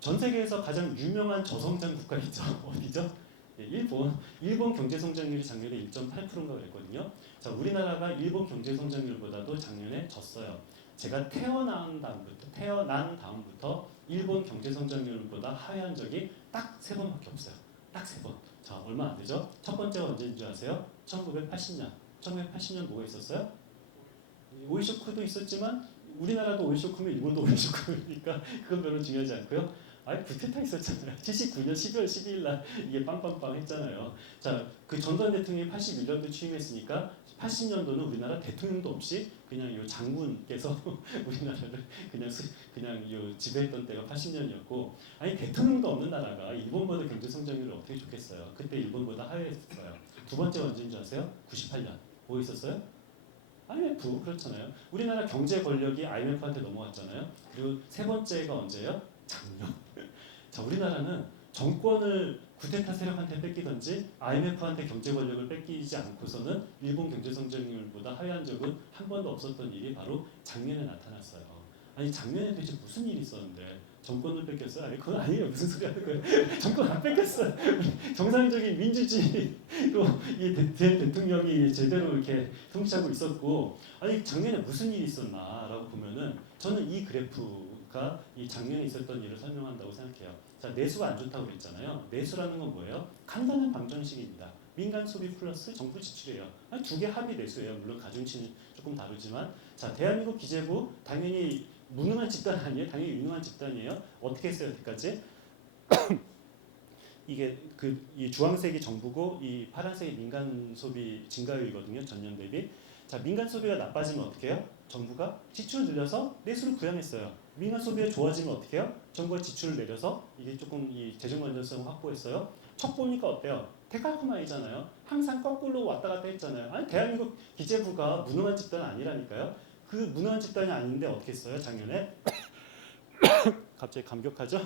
전 세계에서 가장 유명한 저성장 국가 있죠. 어디죠? 예, 일본 경제 성장률이 작년에 1.8%인가 그랬거든요. 자, 우리나라가 일본 경제 성장률보다도 작년에 졌어요. 제가 태어난 다음부터 일본 경제 성장률보다 하회한 적이 딱 3번밖에 없어요. 딱 3번. 자, 얼마 안 되죠? 첫 번째가 언제인 줄 아세요? 1980년. 1980년 뭐가 있었어요? 오일 쇼크도 있었지만 우리나라도 오일 쇼크면 일본도 오일 쇼크니까 그건 별로 중요하지 않고요. 아니 쿠데타 있었잖아요. 79년 12월 12일 날 이게 빵빵빵 했잖아요. 자, 그 전두환 대통령이 81년도 취임했으니까 80년도는 우리나라 대통령도 없이 그냥 요 장군께서 우리나라를 그냥 요 지배했던 때가 80년이었고, 아니 대통령도 없는 나라가 일본보다 경제 성장률이 어떻게 좋겠어요. 그때 일본보다 하회했어요. 두 번째 언제인 줄 아세요? 98년. 뭐 있었어요? IMF. 그렇잖아요. 우리나라 경제 권력이 IMF한테 넘어왔잖아요. 그리고 세 번째가 언제예요? 작년. 자, 우리나라는 정권을 쿠데타 세력한테 뺏기든지 IMF한테 경제 권력을 뺏기지 않고서는 일본 경제 성장률보다 하회한 적은 한 번도 없었던 일이 바로 작년에 나타났어요. 아니 작년에 도대체 무슨 일이 있었는데 정권을 뺏겼어요? 아니 그건 아니에요. 무슨 소리 하는 거예요? 정권 안 뺏겼어요. 정상적인 민주주의로 이 대통령이 제대로 이렇게 통치하고 있었고, 아니 작년에 무슨 일이 있었나라고 보면은 저는 이 그래프가 이 작년에 있었던 일을 설명한다고 생각해요. 자, 내수가 안 좋다고 그랬잖아요. 내수라는 건 뭐예요? 간단한 방정식입니다. 민간 소비 플러스 정부 지출이에요. 두 개 합이 내수예요. 물론 가중치는 조금 다르지만, 자, 대한민국 기재부 당연히 무능한 집단 아니에요? 당연히 유능한 집단이에요. 어떻게 했어요, 여태까지? 이게 이 주황색이 정부고 이 파란색이 민간 소비 증가율이거든요. 전년 대비. 자, 민간 소비가 나빠지면 어떻게 해요? 정부가 지출을 늘려서 내수를 부양했어요. 민간 소비가 좋아지면 어떻게 해요? 정부가 지출을 내려서 이게 조금 이 재정 건전성을 확보했어요. 척 보니까 어때요? 데칼코마니잖아요. 항상 거꾸로 왔다 갔다 했잖아요. 아니 대한민국 기재부가 무능한 집단 아니라니까요. 그 무능한 집단이 아닌데 어떻게 했어요? 작년에 갑자기 감격하죠?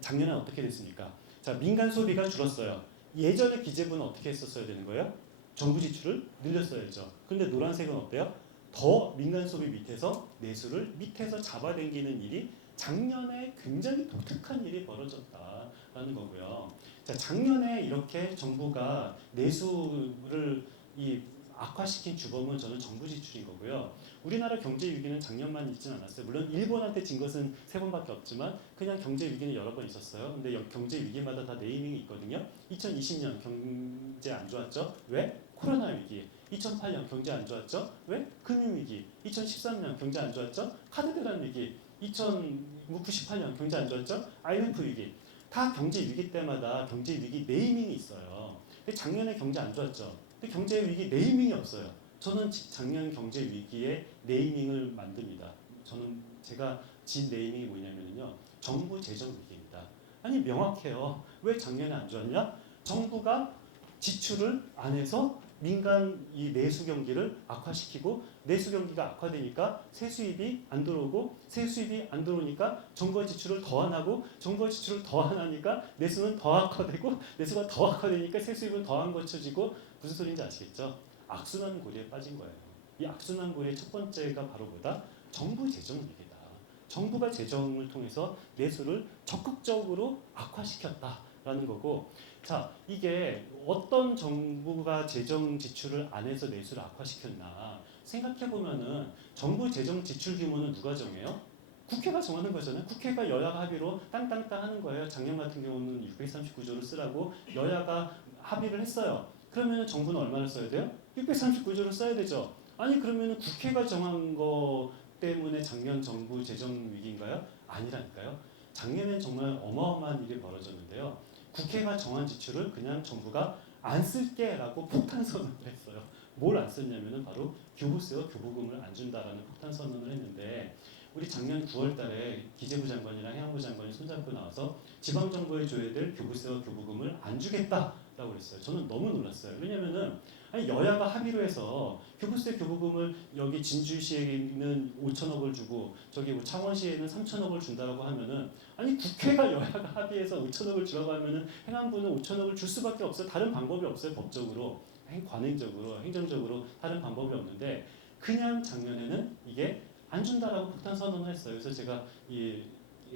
작년에 어떻게 됐습니까? 자, 민간 소비가 줄었어요. 예전에 기재부는 어떻게 했었어야 되는 거예요? 정부 지출을 늘렸어야죠. 근데 노란색은 어때요? 더 민간 소비 밑에서 내수를 밑에서 잡아당기는 일이 작년에 굉장히 독특한 일이 벌어졌다라는 거고요. 자, 작년에 이렇게 정부가 내수를 악화시킨 주범은 저는 정부 지출인 거고요. 우리나라 경제 위기는 작년만 있지는 않았어요. 물론 일본한테 진 것은 3번밖에 없지만 그냥 경제 위기는 여러 번 있었어요. 근데 경제 위기마다 다 네이밍이 있거든요. 2020년 경제 안 좋았죠? 왜? 코로나 위기. 2008년 경제 안 좋았죠? 왜? 금융 위기. 2013년 경제 안 좋았죠? 카드 대란 위기. 1998년 경제 안 좋았죠? IMF 위기. 다 경제 위기 때마다 경제 위기 네이밍이 있어요. 근데 작년에 경제 안 좋았죠? 근데 경제 위기 네이밍이 없어요. 저는 작년 경제 위기에 네이밍을 만듭니다. 제가 진 네이밍이 뭐냐면요. 정부 재정 위기입니다. 아니 명확해요. 왜 작년에 안 좋았냐? 정부가 지출을 안 해서 민간 이 내수 경기를 악화시키고 내수 경기가 악화되니까 세수입이 안 들어오고 세수입이 안 들어오니까 정부의 지출을 더 안 하고 정부의 지출을 더 안 하니까 내수는 더 악화되고 내수가 더 악화되니까 세수입은 더 안 거쳐지고 무슨 소리인지 아시겠죠? 악순환 고리에 빠진 거예요. 이 악순환 고리의 첫 번째가 바로 뭐다? 정부 재정 위기다. 정부가 재정을 통해서 내수를 적극적으로 악화시켰다라는 거고, 자 이게 어떤 정부가 재정 지출을 안 해서 내수를 악화시켰나 생각해 보면은 정부 재정 지출 규모는 누가 정해요? 국회가 정하는 거잖아요. 국회가 여야가 합의로 땅땅땅 하는 거예요. 작년 같은 경우는 639조를 쓰라고 여야가 합의를 했어요. 그러면 정부는 얼마를 써야 돼요? 639조를 써야 되죠. 아니 그러면 국회가 정한 거 때문에 작년 정부 재정 위기인가요? 아니라니까요. 작년엔 정말 어마어마한 일이 벌어졌는데요. 국회가 정한 지출을 그냥 정부가 안 쓸게라고 폭탄 선언을 했어요. 뭘 안 썼냐면은 바로 교부세와 교부금을 안 준다라는 폭탄 선언을 했는데, 우리 작년 9월달에 기재부 장관이랑 해양부 장관이 손잡고 나와서 지방 정부에 줘야 될 교부세와 교부금을 안 주겠다라고 그랬어요. 저는 너무 놀랐어요. 왜냐면은 아니 여야가 합의로 해서 교부세 교부금을 여기 진주시에는 5천억을 주고 저기 뭐 창원시에는 3천억을 준다라고 하면은, 아니 국회가 여야가 합의해서 5천억을 주라고 하면은 행안부는 5천억을 줄 수밖에 없어요. 다른 방법이 없어요. 법적으로, 관행적으로, 행정적으로 다른 방법이 없는데 그냥 작년에는 이게 안 준다라고 폭탄 선언을 했어요. 그래서 제가 이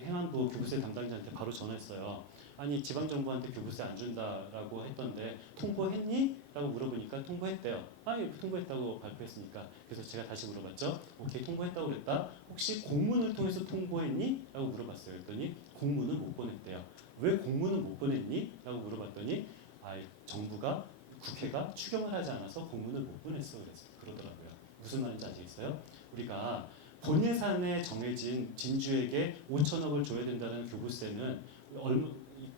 행안부 교부세 담당자한테 바로 전화했어요. 아니 지방정부한테 교부세 안 준다라고 했던데 통보했니? 라고 물어보니까 통보했대요. 아니 통보했다고 발표했으니까. 그래서 제가 다시 물어봤죠. 오케이 통보했다고 그랬다. 혹시 공문을 통해서 통보했니? 라고 물어봤어요. 그랬더니 공문은 못 보냈대요. 왜 공문은 못 보냈니? 라고 물어봤더니 정부가 국회가 추경을 하지 않아서 공문을 못 보냈어 그러더라고요. 무슨 말인지 아시겠어요? 우리가 본 예산에 정해진 진주에게 5천억을 줘야 된다는 교부세는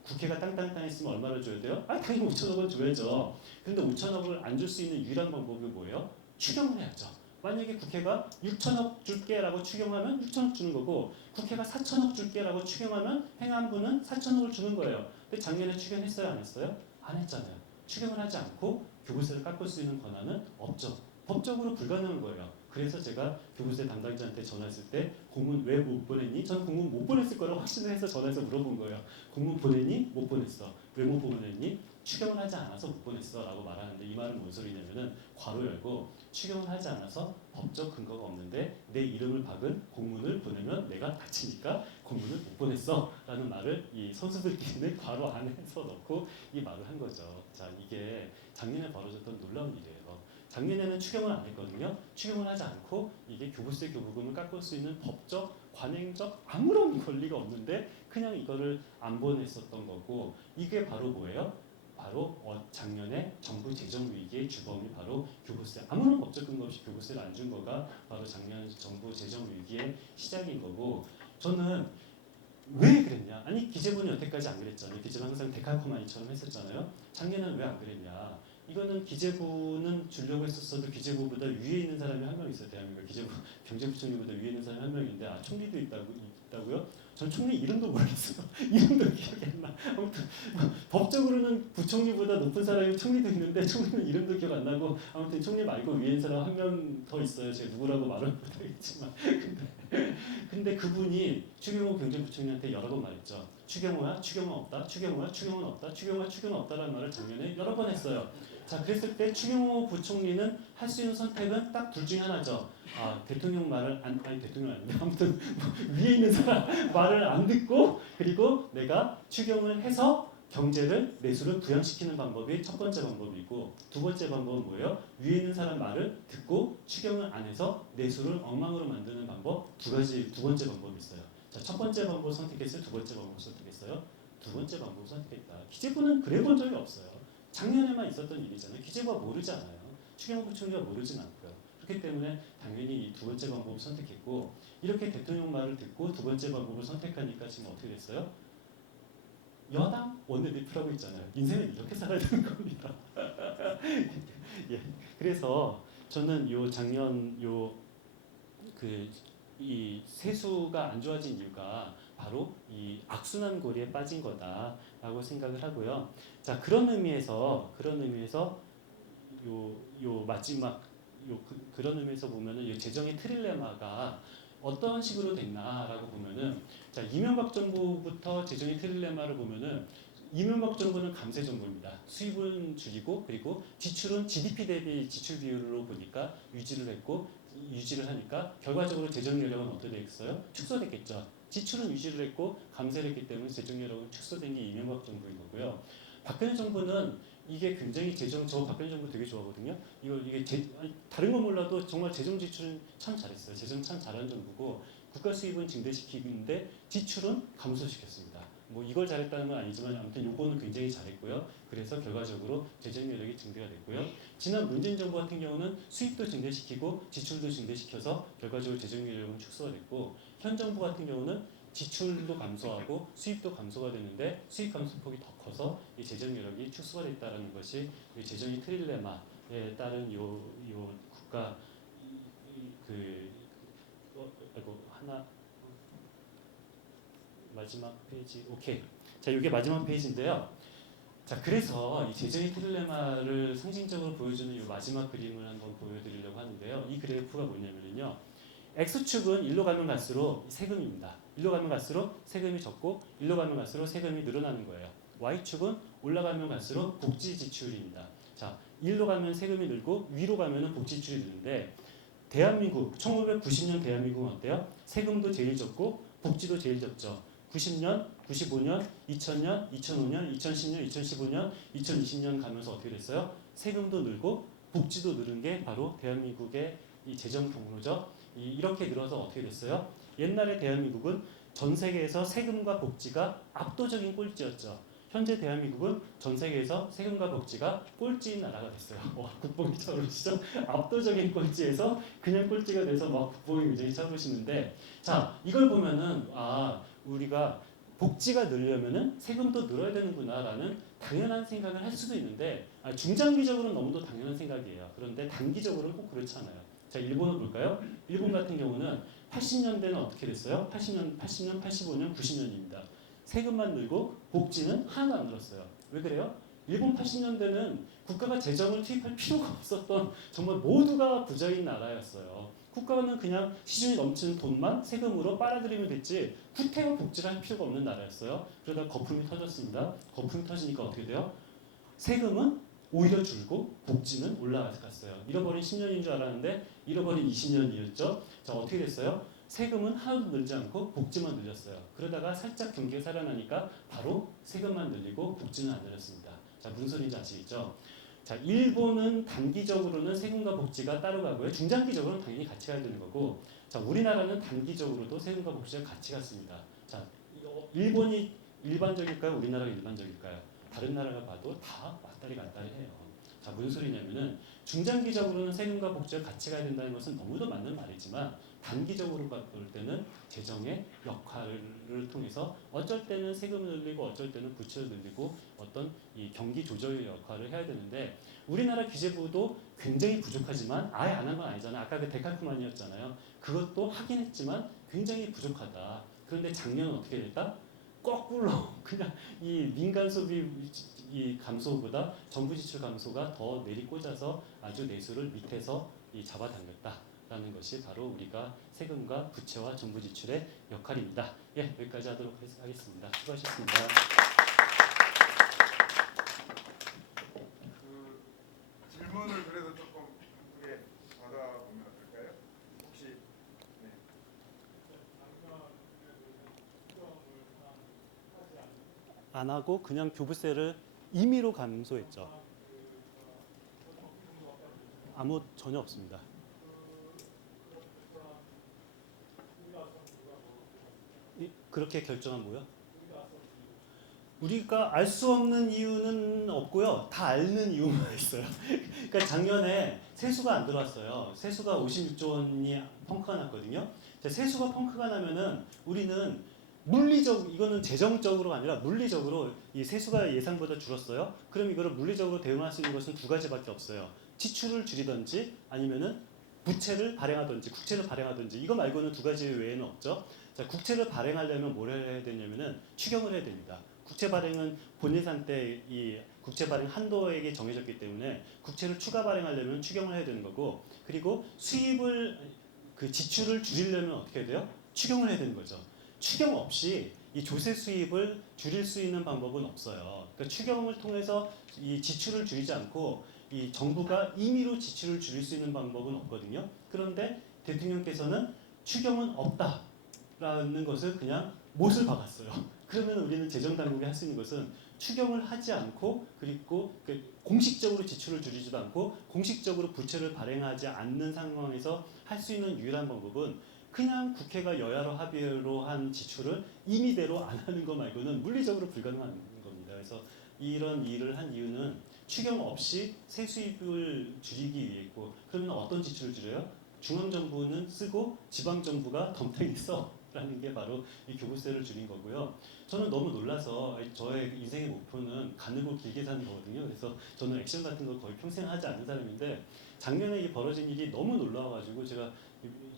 국회가 땅땅땅 했으면 얼마를 줘야 돼요? 당연히 5천억을 줘야죠. 그런데 5천억을 안 줄 수 있는 유일한 방법이 뭐예요? 추경을 해야죠. 만약에 국회가 6천억 줄게라고 추경하면 6천억 주는 거고, 국회가 4천억 줄게라고 추경하면 행안부는 4천억을 주는 거예요. 근데 작년에 추경했어요, 안 했어요? 안 했잖아요. 추경을 하지 않고 교부세를 깎을 수 있는 권한은 없죠. 법적으로 불가능한 거예요. 그래서 제가 교부세 담당자한테 전화했을 때 공문 왜 못 보냈니? 저는 공문 못 보냈을 거라고 확신을 해서 전화해서 물어본 거예요. 공문 보냈니? 못 보냈어. 왜 못 보냈니? 추경을 하지 않아서 못 보냈어 라고 말하는데, 이 말은 뭔 소리냐면은 괄호 열고 추경을 하지 않아서 법적 근거가 없는데 내 이름을 박은 공문을 보내면 내가 다치니까 공문을 못 보냈어 라는 말을 이 선수들끼리는 괄호 안에서 넣고 이 말을 한 거죠. 자, 이게 작년에 벌어졌던 놀라운 일이에요. 작년에는 추경을 안 했거든요. 추경을 하지 않고 이게 교부세 교부금을 깎을 수 있는 법적, 관행적 아무런 권리가 없는데 그냥 이거를 안 보냈었던 거고, 이게 바로 뭐예요? 바로 작년에 정부 재정 위기의 주범이 바로 교부세, 아무런 법적 근거 없이 교부세를 안 준 거가 바로 작년 정부 재정 위기의 시작인 거고, 저는 왜 그랬냐? 아니 기재부는 여태까지 안 그랬잖아요. 기재부 항상 데칼코마니처럼 했었잖아요. 작년에는 왜 안 그랬냐? 이거는 기재부는 주려고 했었어도 기재부보다 위에 있는 사람이 한 명 있어요. 대한민국 기재부 경제부총리보다 위에 있는 사람이 한 명인데 총리도 있다고요? 전 총리 이름도 몰랐어요. 이름도 기억이 안 나. 아무튼 법적으로는 부총리보다 높은 사람이 총리도 있는데 총리는 이름도 기억 안 나고, 아무튼 총리 말고 위에 있는 사람 한 명 더 있어요. 제가 누구라고 말은 못하겠지만 근데 그분이 추경호 경제부총리한테 여러 번 말했죠. 추경호야, 추경호 없다, 추경호야, 추경호는 없다, 추경호야, 추경호 없다라는 말을 작년에 여러 번 했어요. 자, 그랬을 때 추경호 부총리는 할 수 있는 선택은 딱 둘 중에 하나죠. 대통령 말을 대통령 아닌데 아무튼 위에 있는 사람 말을 안 듣고, 그리고 내가 추경을 해서 경제를 내수를 부양시키는 방법이 첫 번째 방법이고, 두 번째 방법은 뭐예요? 위에 있는 사람 말을 듣고 추경을 안 해서 내수를 엉망으로 만드는 방법, 두 번째 방법이 있어요. 자, 첫 번째 방법 선택했어요? 두 번째 방법 선택했어요? 두 번째 방법 선택했다. 기재부는 그래 본 적이 없어요. 작년에만 있었던 일이잖아요. 기재부가 모르지 않아요. 추경호 부총리가 모르진 않고요. 그렇기 때문에 당연히 이 두 번째 방법을 선택했고, 이렇게 대통령 말을 듣고 두 번째 방법을 선택하니까 지금 어떻게 됐어요? 여당 원내대표라고 있잖아요. 인생은 이렇게 살아야 되는 겁니다. 예, 그래서 저는 요 작년 그 이 세수가 안 좋아진 이유가 바로 이 악순환 고리에 빠진 거다라고 생각을 하고요. 자, 그런 의미에서 요 마지막 그런 의미에서 보면은 이 재정의 트릴레마가 어떤 식으로 됐나라고 보면은, 자, 이명박 정부부터 재정의 트릴레마를 보면은 이명박 정부는 감세 정부입니다. 수입은 줄이고 그리고 지출은 GDP 대비 지출 비율로 보니까 유지를 하니까 결과적으로 재정 여력은 어떻게 됐어요? 축소됐겠죠. 지출은 유지를 했고 감세를 했기 때문에 재정 여력은 축소된 게 이명박 정부인 거고요. 박근혜 정부는 이게 굉장히 저 박근혜 정부 되게 좋아하거든요. 다른 건 몰라도 정말 재정 지출은 참 잘했어요. 재정 참 잘한 정부고 국가 수입은 증대시키는데 지출은 감소시켰습니다. 뭐 이걸 잘했다는 건 아니지만 아무튼 요거는 굉장히 잘했고요. 그래서 결과적으로 재정 여력이 증대가 됐고요. 지난 문재인 정부 같은 경우는 수입도 증대시키고 지출도 증대시켜서 결과적으로 재정 여력은 축소가 됐고, 현 정부 같은 경우는 지출도 감소하고 수입도 감소가 됐는데 수입 감소폭이 더 커서 이 재정 여력이 축소가 됐다라는 것이 이 재정의 트릴레마에 따른 요 국가 하나 마지막 페이지. 오케이. 자, 이게 마지막 페이지인데요. 자, 그래서 이 재정의 트릴레마를 상징적으로 보여주는 이 마지막 그림을 한번 보여드리려고 하는데요. 이 그래프가 뭐냐면요. X축은 일로 가면 갈수록 세금입니다. 일로 가면 갈수록 세금이 적고 일로 가면 갈수록 세금이 늘어나는 거예요. Y축은 올라가면 갈수록 복지 지출입니다. 자, 일로 가면 세금이 늘고 위로 가면은 복지 지출이 늘는데, 대한민국 1990년 대한민국은 어때요? 세금도 제일 적고 복지도 제일 적죠. 90년, 95년, 2000년, 2005년, 2010년, 2015년, 2020년 가면서 어떻게 됐어요? 세금도 늘고 복지도 늘은 게 바로 대한민국의 이 재정 경로죠. 이렇게 늘어서 어떻게 됐어요? 옛날에 대한민국은 전 세계에서 세금과 복지가 압도적인 꼴찌였죠. 현재 대한민국은 전 세계에서 세금과 복지가 꼴찌인 나라가 됐어요. 와, 국뽕이 차오르시죠? 압도적인 꼴찌에서 그냥 꼴찌가 돼서 막 국뽕이 굉장히 차오르시는데, 자, 이걸 보면은 우리가 복지가 늘려면은 세금도 늘어야 되는구나라는 당연한 생각을 할 수도 있는데, 중장기적으로는 너무도 당연한 생각이에요. 그런데 단기적으로는 꼭 그렇지 않아요. 자, 일본을 볼까요? 일본 같은 경우는 80년대는 어떻게 됐어요? 80년, 85년, 90년입니다. 세금만 늘고 복지는 하나도 안 늘었어요. 왜 그래요? 일본 80년대는 국가가 재정을 투입할 필요가 없었던 정말 모두가 부자인 나라였어요. 국가는 그냥 시중에 넘치는 돈만 세금으로 빨아들이면 됐지 구태여 복지를 할 필요가 없는 나라였어요. 그러다 거품이 터졌습니다. 거품이 터지니까 어떻게 돼요? 세금은 오히려 줄고 복지는 올라갔어요. 잃어버린 10년인 줄 알았는데 잃어버린 20년이었죠. 자, 어떻게 됐어요? 세금은 하나도 늘지 않고 복지만 늘렸어요. 그러다가 살짝 경기가 살아나니까 바로 세금만 늘리고 복지는 안 늘렸습니다. 자, 무슨 소리인지 아시겠죠? 자, 일본은 단기적으로는 세금과 복지가 따로 가고요. 중장기적으로는 당연히 같이 가야 되는 거고, 자, 우리나라는 단기적으로도 세금과 복지가 같이 갔습니다. 자, 일본이 일반적일까요? 우리나라가 일반적일까요? 다른 나라가 봐도 다 왔다리 갔다리 해요. 자, 무슨 소리냐면은 중장기적으로는 세금과 복지가 같이 가야 된다는 것은 너무도 맞는 말이지만 단기적으로 볼 때는 재정의 역할을 통해서 어쩔 때는 세금을 늘리고 어쩔 때는 부채를 늘리고 어떤 이 경기 조절의 역할을 해야 되는데, 우리나라 기재부도 굉장히 부족하지만 아예 안 한 건 아니잖아요. 아까 그 데칼코마니였잖아요. 그것도 하긴 했지만 굉장히 부족하다. 그런데 작년은 어떻게 됐다? 거꾸로 그냥 이 민간 소비 이 감소보다 정부 지출 감소가 더 내리꽂아서 아주 내수를 밑에서 잡아당겼다라는 것이 바로 우리가 세금과 부채와 정부 지출의 역할입니다. 예, 여기까지 하도록 하겠습니다. 수고하셨습니다. 질문을 그래도 조금 크게 받아보면 어떨까요? 혹시 네. 안 하고 그냥 교부세를 임의로 감소했죠. 아무 전혀 없습니다. 그렇게 결정한 뭐요? 우리가 알 수 없는 이유는 없고요. 다 아는 이유만 있어요. 그러니까 작년에 세수가 안 들어왔어요. 세수가 56조 원이 펑크가 났거든요. 세수가 펑크가 나면은 우리는 이거는 재정적으로가 아니라 물리적으로 이 세수가 예상보다 줄었어요. 그럼 이거를 물리적으로 대응할 수 있는 것은 두 가지밖에 없어요. 지출을 줄이든지 아니면은 부채를 발행하든지 국채를 발행하든지 이거 말고는 두 가지 외에는 없죠. 자, 국채를 발행하려면 뭘 해야 되냐면은 추경을 해야 됩니다. 국채 발행은 본인산 때 이 국채 발행 한도액이 정해졌기 때문에 국채를 추가 발행하려면 추경을 해야 되는 거고, 그리고 수입을 그 지출을 줄이려면 어떻게 해야 돼요? 추경을 해야 되는 거죠. 추경 없이 이 조세 수입을 줄일 수 있는 방법은 없어요. 그러니까 추경을 통해서 이 지출을 줄이지 않고 이 정부가 임의로 지출을 줄일 수 있는 방법은 없거든요. 그런데 대통령께서는 추경은 없다라는 것을 그냥 못을 박았어요. 그러면 우리는 재정당국이 할 수 있는 것은 추경을 하지 않고, 그리고 공식적으로 지출을 줄이지도 않고 공식적으로 부채를 발행하지 않는 상황에서 할 수 있는 유일한 방법은 그냥 국회가 여야로 합의로 한 지출을 임의대로 안 하는 것 말고는 물리적으로 불가능한 겁니다. 그래서 이런 일을 한 이유는 추경 없이 세수입을 줄이기 위해고, 그러면 어떤 지출을 줄여요? 중앙정부는 쓰고 지방정부가 덤탱이 써라는 게 바로 이 교부세를 줄인 거고요. 저는 너무 놀라서, 저의 인생의 목표는 가늘고 길게 사는 거거든요. 그래서 저는 액션 같은 거 거의 평생 하지 않는 사람인데 작년에 이 벌어진 일이 너무 놀라워가지고 제가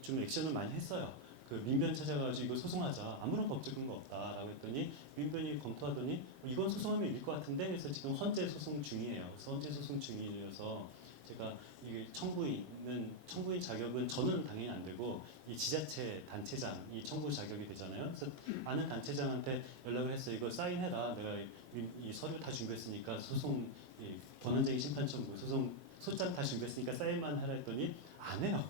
좀 액션을 많이 했어요. 그 민변 찾아가지고 이거 소송하자, 아무런 법적 근거 없다라고 했더니 민변이 검토하더니 이건 소송하면 이길 것 같은데, 그래서 지금 헌재 소송 중이에요. 그래서 헌재 소송 중이어서 제가 이게 청구인 자격은 저는 당연히 안 되고 이 지자체 단체장이 청구 자격이 되잖아요. 그래서 아는 단체장한테 연락을 했어요. 이거 사인해라. 내가 이 서류 다 준비했으니까 소송 권한쟁의 심판 청구 소송 소장 다 준비했으니까 사인만 하라 했더니 안 해요.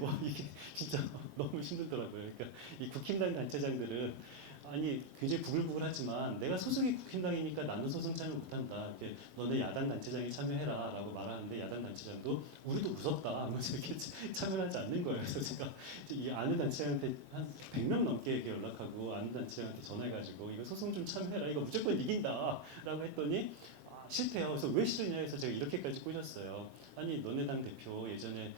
와, 이게 진짜 너무 힘들더라고요. 그러니까 이 국힘당 단체장들은 아니 굉장히 부글부글하지만 내가 소속이 국힘당이니까 나는 소송 참여 못한다. 이렇게 너네 야당 단체장이 참여해라라고 말하는데 야당 단체장도 우리도 무섭다 하면서 이렇게 참여하지 않는 거예요. 그래서 제가 이 아는 단체장한테 한 100명 넘게 이렇게 연락하고 아는 단체장한테 전화해가지고 이거 소송 좀 참여해라. 이거 무조건 이긴다라고 했더니 싫대요. 그래서 왜 싫으냐 해서 제가 이렇게까지 꼬셨어요. 아니 너네 당 대표 예전에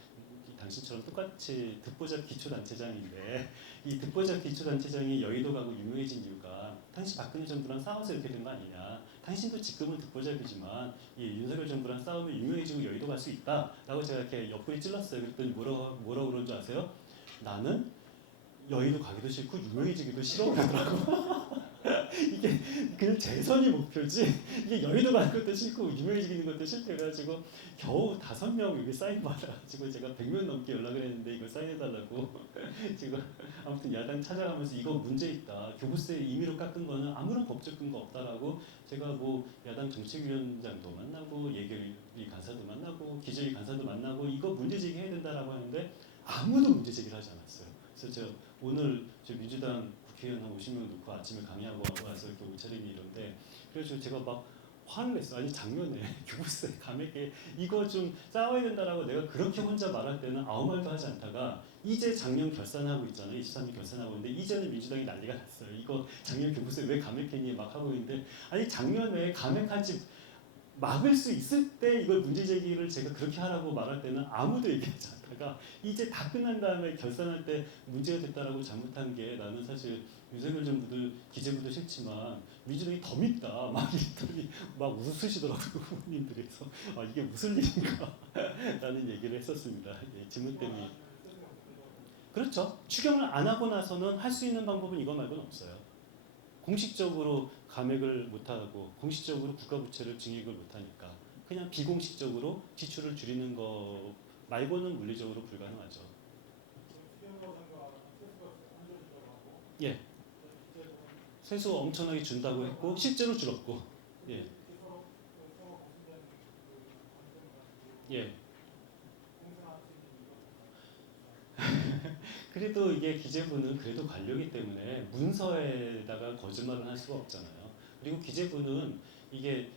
당신처럼 똑같이 듣보잡 기초단체장인데 이 듣보잡 기초단체장이 여의도 가고 유명해진 이유가 당시 박근혜 정부랑 싸워서 이렇게 된 거 아니냐. 당신도 지금은 듣보잡이지만 이 윤석열 정부랑 싸우면 유명해지고 여의도 갈 수 있다라고 제가 이렇게 옆구리 찔렀어요. 그랬더니 뭐라고 그런 줄 아세요? 나는 여의도 가기도 싫고 유명해지기도 싫어 그러더라고. 이게 그냥 재선이 목표지 이게 여의도 가는 것도 싫고 유명해지는 것도 싫대. 그래가지고 겨우 5명 여기 사인 받아가지고 제가 100명 넘게 연락을 했는데 이거 사인해달라고. 지금 아무튼 야당 찾아가면서 이거 문제 있다, 교부세 임의로 깎은 거는 아무런 법적 근거 없다라고 제가 뭐 야당 정책위원장도 만나고 예결위 간사도 만나고 기재위 간사도 만나고 이거 문제 제기해야 된다라고 하는데 아무도 문제 제기를 하지 않았어요. 그래서 제가 오늘 저 민주당 국회의원 한 50명 놓고 아침에 강의하고 와서 이렇게 옷차림이 이런데, 그래서 제가 막 화를 냈어. 아니 작년에 교부세 감액에 이거 좀 싸워야 된다라고 내가 그렇게 혼자 말할 때는 아무 말도 하지 않다가 이제 작년 결산하고 있잖아요. 23일 결산하고 있는데 이제는 민주당이 난리가 났어요. 이거 작년 교부세 왜 감액했니 막 하고 있는데, 아니 작년에 감액하지 막을 수 있을 때 이걸 문제 제기를 제가 그렇게 하라고 말할 때는 아무도 얘기하지 않다가 이제 다 끝난 다음에 결산할 때 문제가 됐다라고 잘못한 게, 나는 사실 윤석열 정부도 기재부도 싫지만 민주당이 더 밉다 막 이랬더니 막 웃으시더라고요. 후보님들이. 그래서 아, 이게 무슨 일인가 라는 얘기를 했었습니다. 예, 질문 때문에. 그렇죠. 추경을 안 하고 나서는 할 수 있는 방법은 이거 말고는 없어요. 공식적으로 감액을 못하고 공식적으로 국가부채를 증액을 못하니까 그냥 비공식적으로 지출을 줄이는 거 말고는 물리적으로 불가능하죠. 예, 세수 엄청나게 준다고 했고 실제로 줄었고. 예, 예. 그래도 이게 기재부는 그래도 관료이기 때문에 문서에다가 거짓말을 할 수가 없잖아요. 그리고 기재부는 이게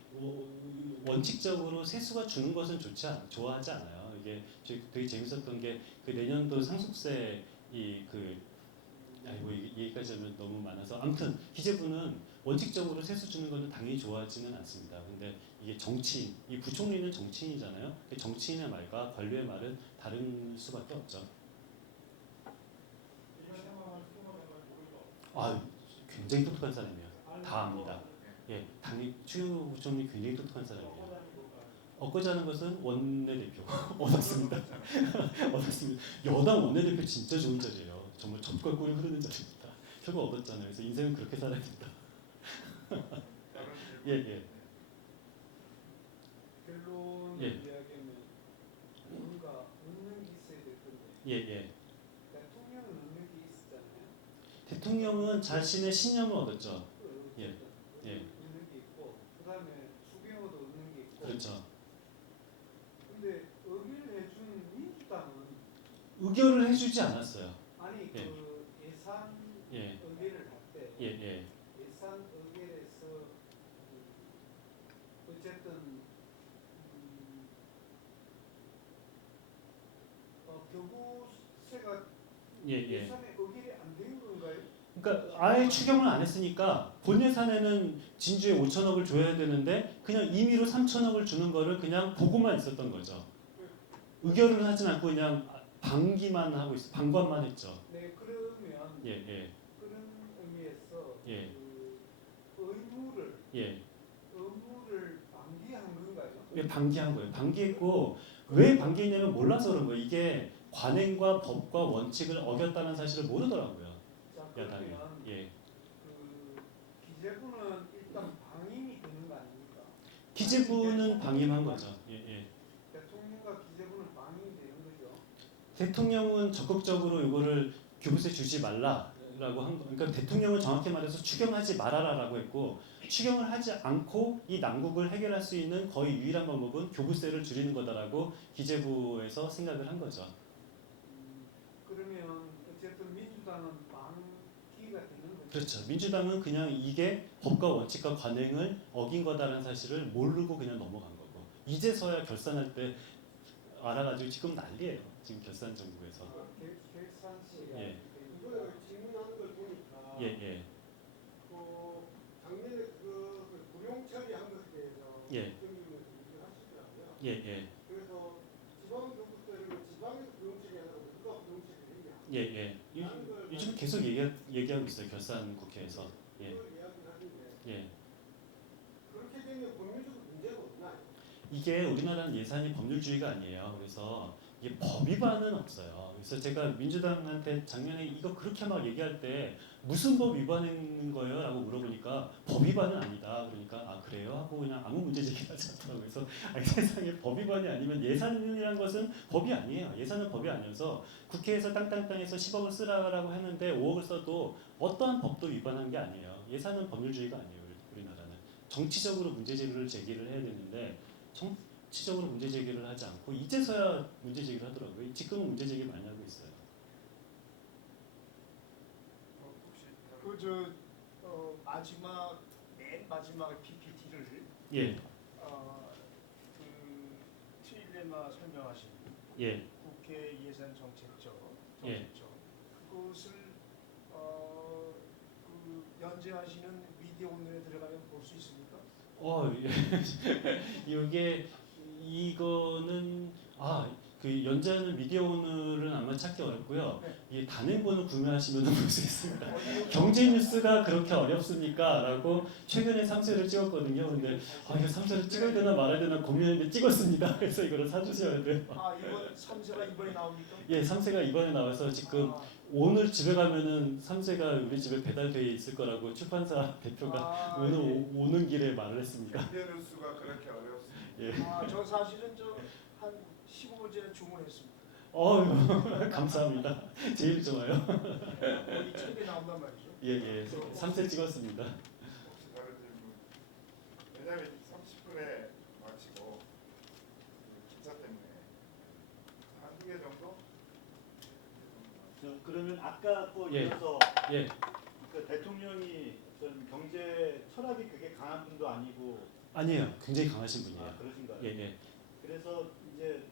원칙적으로 세수가 주는 것은 좋아하지 않아요. 이게 되게 재밌었던 게 그 내년도 상속세 뭐 얘기까지 하면 너무 많아서, 아무튼 기재부는 원칙적으로 세수 주는 것은 당연히 좋아하지는 않습니다. 근데 이게 정치인, 이 부총리는 정치인이잖아요. 정치인의 말과 관료의 말은 다른 수밖에 없죠. 아, 굉장히 똑똑한 사람이에요. 다 압니다. 예, 당연히 추경호 부총리 굉장히 똑똑한 사람이에요. 얻고자 하는 것은 원내대표 얻었습니다. 얻었습니다. 여당 원내대표 진짜 좋은 자리예요. 정말 젖과 꿀이 흐르는 자리입니다. 결국 얻었잖아요. 그래서 인생은 그렇게 살아야 된다. 예, 예. 결론을 예. 이야기하면 뭔가 없는 게 있어야 될 건데 예, 예. 대통령은 없는 게 있었잖아요. 대통령은 자신의 신념을 얻었죠. 예. 예. 없는 게 있고 그다음에 추경호도 없는 게 있고. 그렇죠. 근데 의결을 해준 민주당은 의결을 해주지 않았어요. 아니 예. 그 예산 예, 의결을 할때 예, 예. 예산 의결에서 어쨌든 교부세가 예, 예. 예산에 의결이 안 된 건가요? 그러니까 아예 추경을 안 했으니까 본 예산에는 진주에 5천억을 줘야 되는데 그냥 임의로 3천억을 주는 거를 그냥 보고만 있었던 거죠. 의결을 하진 않고 그냥 방기만 하고 있어, 방관만 했죠. 네, 그러면 예, 예, 그런 의미에서 예. 그 의무를 예. 방기한 건가요? 왜 방기한 거예요? 방기했고 왜 방기했냐면 몰라서 그런 거예요. 이게 관행과 법과 원칙을 어겼다는 사실을 모르더라고요. 자, 야당이. 그러면 예. 그 기재부는 일단 방임이 되는 거 아닙니까? 기재부는 방임한 거죠. 예, 예. 대통령과 기재부는 방임이 되는 거죠. 대통령은 적극적으로 이거를 교부세 주지 말라라고 한 거. 그러니까 대통령은 정확히 말해서 추경하지 말아라라고 했고 추경을 하지 않고 이 난국을 해결할 수 있는 거의 유일한 방법은 교부세를 줄이는 거다라고 기재부에서 생각을 한 거죠. 그러면 어쨌든 민주당은 방기가 되는 거죠. 그렇죠. 민주당은 그냥 이게 법과 원칙과 관행을 어긴 거다라는 사실을 모르고 그냥 넘어간 거고 이제서야 결산할 때 알아가지고 지금 난리예요. 지금 결산 정부에서. 결산 시가 예. 이거 질문하는 걸 보니까 예, 예, 그 작년에 그 구룡 처리한 것에 대해서 예. 국민들은 얘기를 하시더라고요. 예, 예, 그래서 지방 정부들은 지방에서 구룡 처리하라고 누가 구룡 처리를 했냐? 예, 예. 요즘 계속 얘기하고 있어요. 결산 국회에서. 예, 그걸 이야기를 하는데 예. 그렇게 되면 법률적으로 문제가 없나요? 이게 우리나라는 예산이 법률주의가 아니에요. 그래서 이게 법 위반은 없어요. 그래서 제가 민주당한테 작년에 이거 그렇게 막 얘기할 때 무슨 법 위반한 거예요? 라고 물어보니까 법 위반은 아니다. 그러니까 아 그래요? 하고 그냥 아무 문제 제기하지 않더라고요. 그래서 아니, 세상에 법 위반이 아니면 예산이란 것은 법이 아니에요. 예산은 법이 아니어서 국회에서 땅땅땅해서 10억을 쓰라고 했는데 5억을 써도 어떠한 법도 위반한 게 아니에요. 예산은 법률주의가 아니에요. 우리나라는. 정치적으로 문제 제기를 해야 되는데 정치적으로 문제 제기를 하지 않고 이제서야 문제 제기를 하더라고요. 지금은 문제 제기 많이 하고 있어요. 그저 마지막 맨 마지막 PPT를 예, 그 트릴레마 설명하신 예, 국회 예산 정책적 예. 그것을 그 연재하시는 미디어 온라인에 들어가면 볼 수 있습니까? 이게 이거는 그 연재하는 미디어 오늘은 아마 찾기 어렵고요. 이 단행본을 구매하시면 볼 수 있습니다. 경제 뉴스가 그렇게 어렵습니까?라고 최근에 3세를 찍었거든요. 근데 이거 3세를 찍어야 되나 말아야 되나 고민했는데 찍었습니다. 그래서 이거를 사주셔야 돼요. 이번 3세가 이번에 나옵니까? 예, 3세가 이번에 나와서 지금 오늘 집에 가면은 3세가 우리 집에 배달돼 있을 거라고 출판사 대표가 오늘 오는 길에 말을 했습니다. 현대 뉴스가 그렇게 어렵습니다. 예. 저 사실은 한 15분 전에 주문했습니다. 감사합니다. 제일 좋아요. 이 책에 나온단 말이죠. 예, 3세 찍었습니다. 혹시 다른 질문? 왜냐하면 30분에 마치고 그 기차 때문에 한두 개 정도? 그러면 아까 또 예. 이어서 예, 그 대통령이 어떤 경제 철학이 그게 강한 분도 아니고 아니에요. 굉장히 강하신 분이에요. 그러신가요? 예. 그래서 이제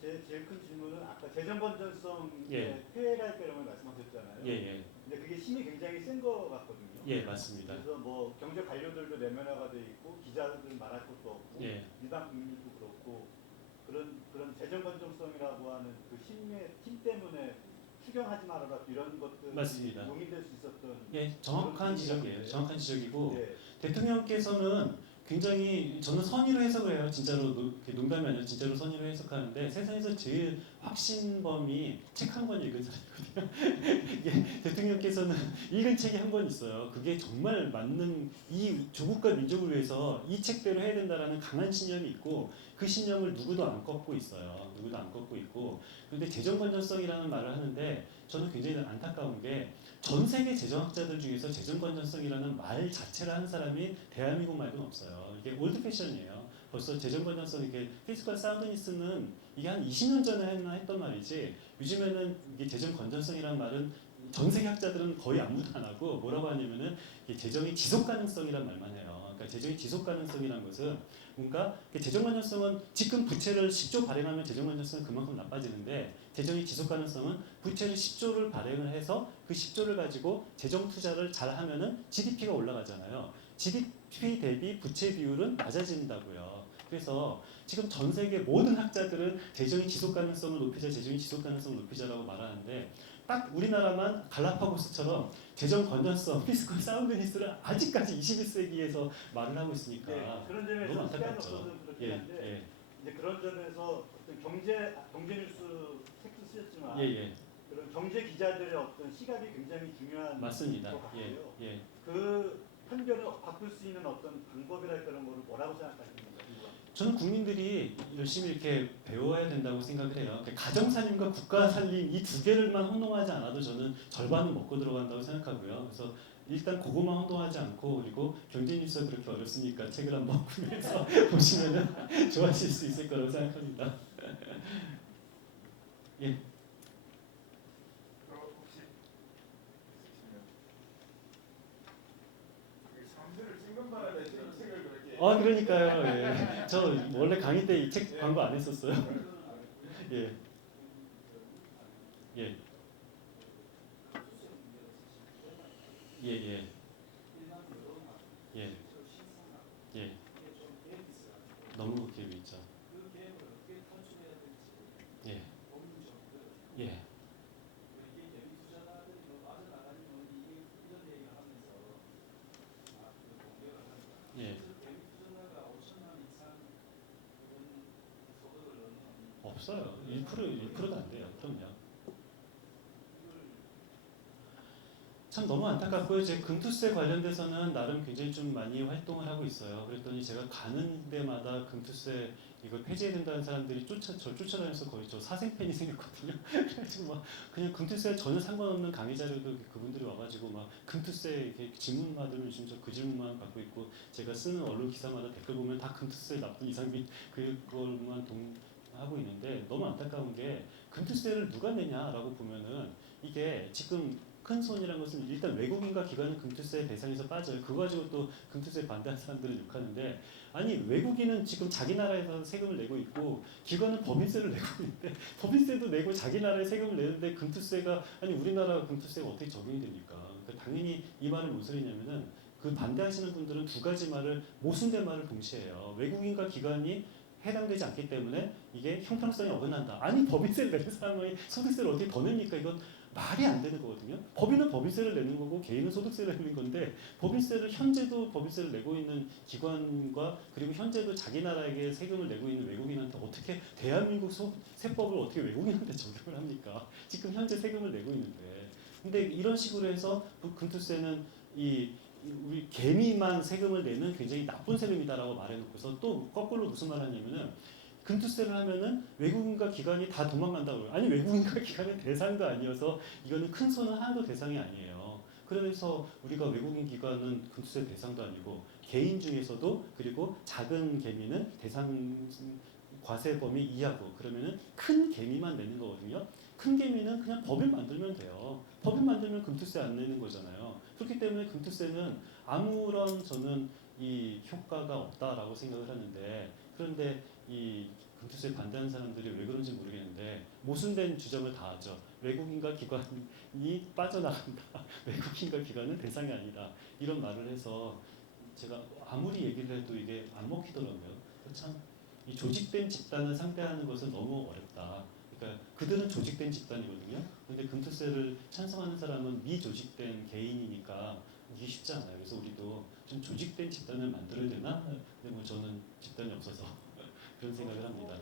제 제일 큰 질문은 아까 재정 건전성 예. 폐해랄 거라고 말씀하셨잖아요. 예. 근데 그게 힘이 굉장히 센 거 같거든요. 예, 맞습니다. 그래서 뭐 경제 관료들도 내면화가 돼 있고 기자들 말할 것도 없고 예. 일반 국민도 그렇고 그런 재정 건전성이라고 하는 그 힘 때문에 추경하지 말아라 이런 것들이 맞습니다. 용인될 수 있었던 예, 정확한 지적이에요. 정확한 지적이고 예. 대통령께서는 굉장히 저는 선의로 해석을 해요. 진짜로 농담이 아니라 진짜로 선의로 해석하는데 세상에서 제일 확신범이 책 한 권 읽은 사람이거든요. 이게 대통령께서는 읽은 책이 한 권 있어요. 그게 정말 맞는 이 조국과 민족을 위해서 이 책대로 해야 된다라는 강한 신념이 있고 그 신념을 누구도 안 꺾고 있어요. 누구도 안 꺾고 있고 그런데 재정 건전성이라는 말을 하는데 저는 굉장히 안타까운 게 전 세계 재정학자들 중에서 재정 건전성이라는 말 자체를 하는 사람이 대한민국 말고는 없어요. 이게 올드 패션이에요. 벌써 재정 건전성 이게 피스컬 사운드니스는 이게 한 20년 전에 했던 말이지 요즘에는 이게 재정 건전성이라는 말은 전 세계 학자들은 거의 아무도 안 하고 뭐라고 하냐면은 이게 재정의 지속 가능성이란 말만 해요. 그러니까 재정의 지속 가능성이라는 것은 뭔가 재정 건전성은 지금 부채를 10조 발행하면 재정 건전성은 그만큼 나빠지는데 재정의 지속 가능성은 부채를 10조를 발행을 해서 그 10조를 가지고 재정 투자를 잘 하면은 GDP가 올라가잖아요. GDP 대비 부채 비율은 낮아진다고요. 그래서 지금 전 세계 모든 학자들은 재정의 지속 가능성을 높이자, 재정의 지속 가능성을 높이자라고 말하는데 딱 우리나라만 갈라파고스처럼 재정 건전성, 피스컬 사운드니스를 아직까지 21세기에서 말을 하고 있으니까 네, 그런 너무 점에서 시간이 안타깝죠. 없어서 그렇긴 예, 한데 예, 이제 그런 점에서 어떤 경제 뉴스 책도 쓰셨지만 예, 예, 그런 경제 기자들의 어떤 시각이 굉장히 중요한 맞습니다. 것 같고요. 예, 예. 그 편견을 바꿀 수 있는 어떤 방법이랄 그런 거를 뭐라고 생각하십니까? 저는 국민들이 열심히 이렇게 배워야 된다고 생각을 해요. 가정살림과 국가살림 이 두 개를만 혼동하지 않아도 저는 절반은 먹고 들어간다고 생각하고요. 그래서 일단 그것만 혼동하지 않고 그리고 경제뉴스가 그렇게 어렵으니까 책을 한번 구매해서 보시면 좋아하실 수 있을 거라고 생각합니다. 예. 혹시 있으시면 삼수를 찍는 바람에 이 책을 그렇게 그러니까요. 예. 저 원래 강의 때 이 책 광고 안 했었어요. 예. 예. 예, 예. 예. 예. 너무 기획이 있죠. 예. 예. 예. 없어요. 1%도 안 돼요. 그럼요. 참 너무 안타깝고요. 제 금투세 관련돼서는 나름 굉장히 좀 많이 활동을 하고 있어요. 그랬더니 제가 가는 데마다 금투세 이거 폐지해야 된다는 사람들이 저 쫓아다녀서 거의 저 사생팬이 생겼거든요. 그래가지고 막 그냥 금투세 전혀 상관없는 강의 자료도 그분들이 와가지고 막 금투세 이렇게 질문 받으면 요즘 저 그 질문만 받고 있고 제가 쓰는 언론 기사마다 댓글 보면 다 금투세 나쁜 이상민 그걸만 하고 있는데 너무 안타까운 게 금투세를 누가 내냐라고 보면은 이게 지금 큰 손이라는 것은 일단 외국인과 기관은 금투세 대상에서 빠져요. 그거 가지고 또 금투세 반대하는 사람들을 욕하는데 아니 외국인은 지금 자기 나라에서 세금을 내고 있고 기관은 법인세를 내고 있는데 법인세도 내고 자기 나라에 세금을 내는데 금투세가 아니 우리나라 금투세가 어떻게 적용이 됩니까? 그러니까 당연히 이 말은 무슨 소리냐면은 그 반대하시는 분들은 두 가지 말을 모순된 말을 동시에 해요. 외국인과 기관이 해당되지 않기 때문에 이게 형평성이 어긋난다. 아니 법인세를 내는 사람이 소득세를 어떻게 더 냅니까? 이건 말이 안 되는 거거든요. 법인은 법인세를 내는 거고 개인은 소득세를 내는 건데 법인세를 현재도 법인세를 내고 있는 기관과 그리고 현재도 자기 나라에게 세금을 내고 있는 외국인한테 어떻게 대한민국 세법을 어떻게 외국인한테 적용을 합니까? 지금 현재 세금을 내고 있는데 근데 이런 식으로 해서 금투세는 우리 개미만 세금을 내는 굉장히 나쁜 세금이다라고 말해놓고서 또 거꾸로 무슨 말 하냐면은 금투세를 하면은 외국인과 기관이 다 도망간다고 그래요. 아니 외국인과 기관은 대상도 아니어서 이거는 큰 손은 하나도 대상이 아니에요. 그래서 우리가 외국인 기관은 금투세 대상도 아니고 개인 중에서도 그리고 작은 개미는 대상 과세 범위 이하고 그러면은 큰 개미만 내는 거거든요. 큰 개미는 그냥 법인 만들면 돼요. 법인 만들면 금투세 안 내는 거잖아요. 그렇기 때문에 금투세는 아무런 저는 이 효과가 없다라고 생각을 하는데 그런데 이 금투세 반대하는 사람들이 왜 그런지 모르겠는데 모순된 주장을 다 하죠. 외국인과 기관이 빠져나간다. 외국인과 기관은 대상이 아니다. 이런 말을 해서 제가 아무리 얘기를 해도 이게 안 먹히더라고요. 참 이 조직된 집단을 상대하는 것은 너무 어렵다. 그러니까 그들은 조직된 집단이거든요. 그런데 금투세를 찬성하는 사람은 미조직된 개인이니까 이게 쉽지 않아요. 그래서 우리도 좀 조직된 집단을 만들어야 되나? 근데 뭐 저는 집단이 없어서 그런 생각을 합니다.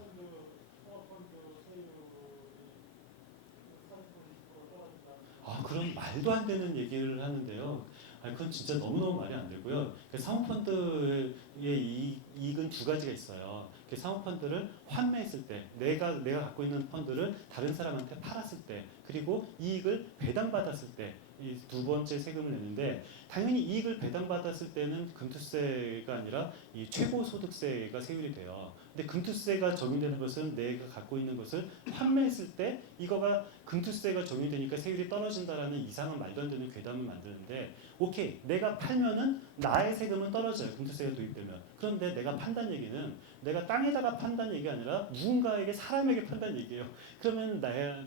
아, 그럼 말도 안 되는 얘기를 하는데요. 아, 그건 진짜 너무너무 말이 안 되고요. 그 사모펀드의 이익은 두 가지가 있어요. 그 사모펀드를 환매했을 때, 내가 갖고 있는 펀드를 다른 사람한테 팔았을 때, 그리고 이익을 배당받았을 때, 이 두 번째 세금을 내는데, 당연히 이익을 배당받았을 때는 금투세가 아니라 이 최고소득세가 세율이 돼요. 근데 금투세가 적용되는 것은 내가 갖고 있는 것을 판매했을 때 이거가 금투세가 적용되니까 세율이 떨어진다라는 이상한 말도 안 되는 괴담을 만드는데, 오케이, 내가 팔면은 나의 세금은 떨어져요. 금투세가 도입되면. 그런데 내가 판다는 얘기는 내가 땅에다가 판다는 얘기가 아니라 누군가에게, 사람에게 판다는 얘기예요. 그러면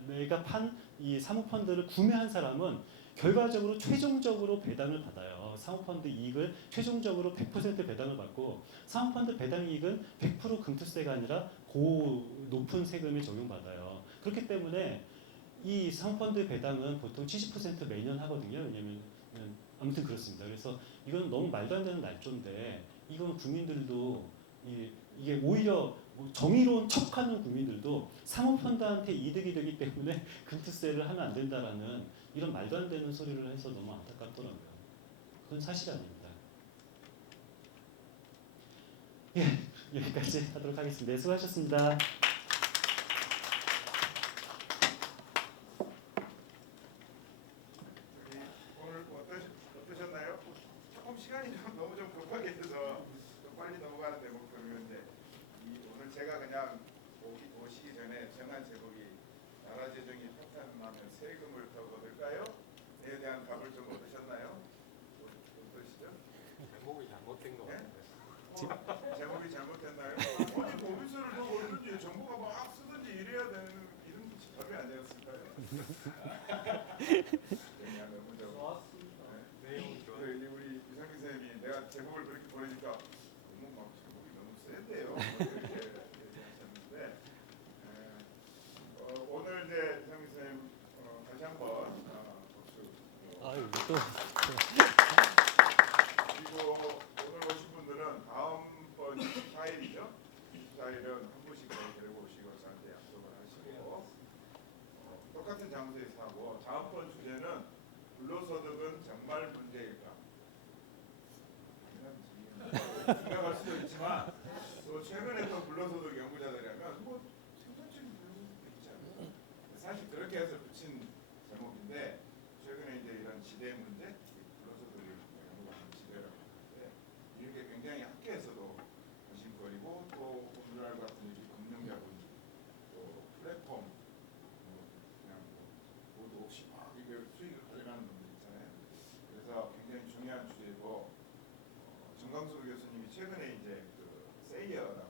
내가 판 이 사모펀드를 구매한 사람은 결과적으로 최종적으로 배당을 받아요. 사모펀드 이익을 최종적으로 100% 배당을 받고, 사모펀드 배당 이익은 100% 금투세가 아니라 높은 세금이 적용받아요. 그렇기 때문에 이 사모펀드 배당은 보통 70% 매년 하거든요. 왜냐면 아무튼 그렇습니다. 그래서 이건 너무 말도 안 되는 날조인데, 이건 국민들도 이게 오히려 뭐 정의로운 척하는 국민들도 사모펀드한테 이득이 되기 때문에 금투세를 하면 안 된다라는 이런 말도 안 되는 소리를 해서 너무 안타깝더라고요. 그건 사실이 아닙니다. 예, 여기까지 하도록 하겠습니다. 네, 수고하셨습니다. 오늘 어떠셨나요? 조금 시간이 너무 급하게 돼서 좀 빨리 넘어가는데 뭐 그러는데, 오늘 제가 그냥 오시기 전에 정한 제목이 나라 재정이 파탄나면 세금을 더 얻을까요? 에 대한 답을 좀 얻으셨나요? 어떠시죠? 제목이 잘못된 거 같아요. 제목이 잘못됐나요? 아니 보면서를 더 모르든지 정부가 막 쓰든지 이래야 되는 이런 답이 아니었을까요? 너무 좀 좋았습니다. 내용이 좋아요. 우리 이상민 선생님이 내가 제목을 그렇게 보내니까 너무 막 제목이 너무 센데요. 이렇게 얘기하셨는데, 오늘 이제 이상민 선생님 다시 한번 박수. 아유, 또 그리고 오늘 오신 분들은 다음번 24일이죠. 24일은 한 분씩 더 데리고 오시고 저한테 약속을 하시고, 똑같은 장소에서 하고, 다음번 주제는 불로소득은 정말 문제일까? 생각할 수도 있지만, 또 최근에 또 불로소득 연구자들이라면 뭐 생산적인 불로소득도 있지 않나요? 사실 그렇게 해서 붙인 제목인데, 최근에 이제 이런 지대 문제, 불로소득을 연구하는 지대라고 하는데, 이게 굉장히 학계에서도 관심거리고, 또 오늘날 같은 금융자본주의, 또 플랫폼, 그냥 모두 없이 막 이게 수익을 가져가는 놈들 있잖아요. 그래서 굉장히 중요한 주제고, 정강수 교수님이 최근에 이제 그 세이어라는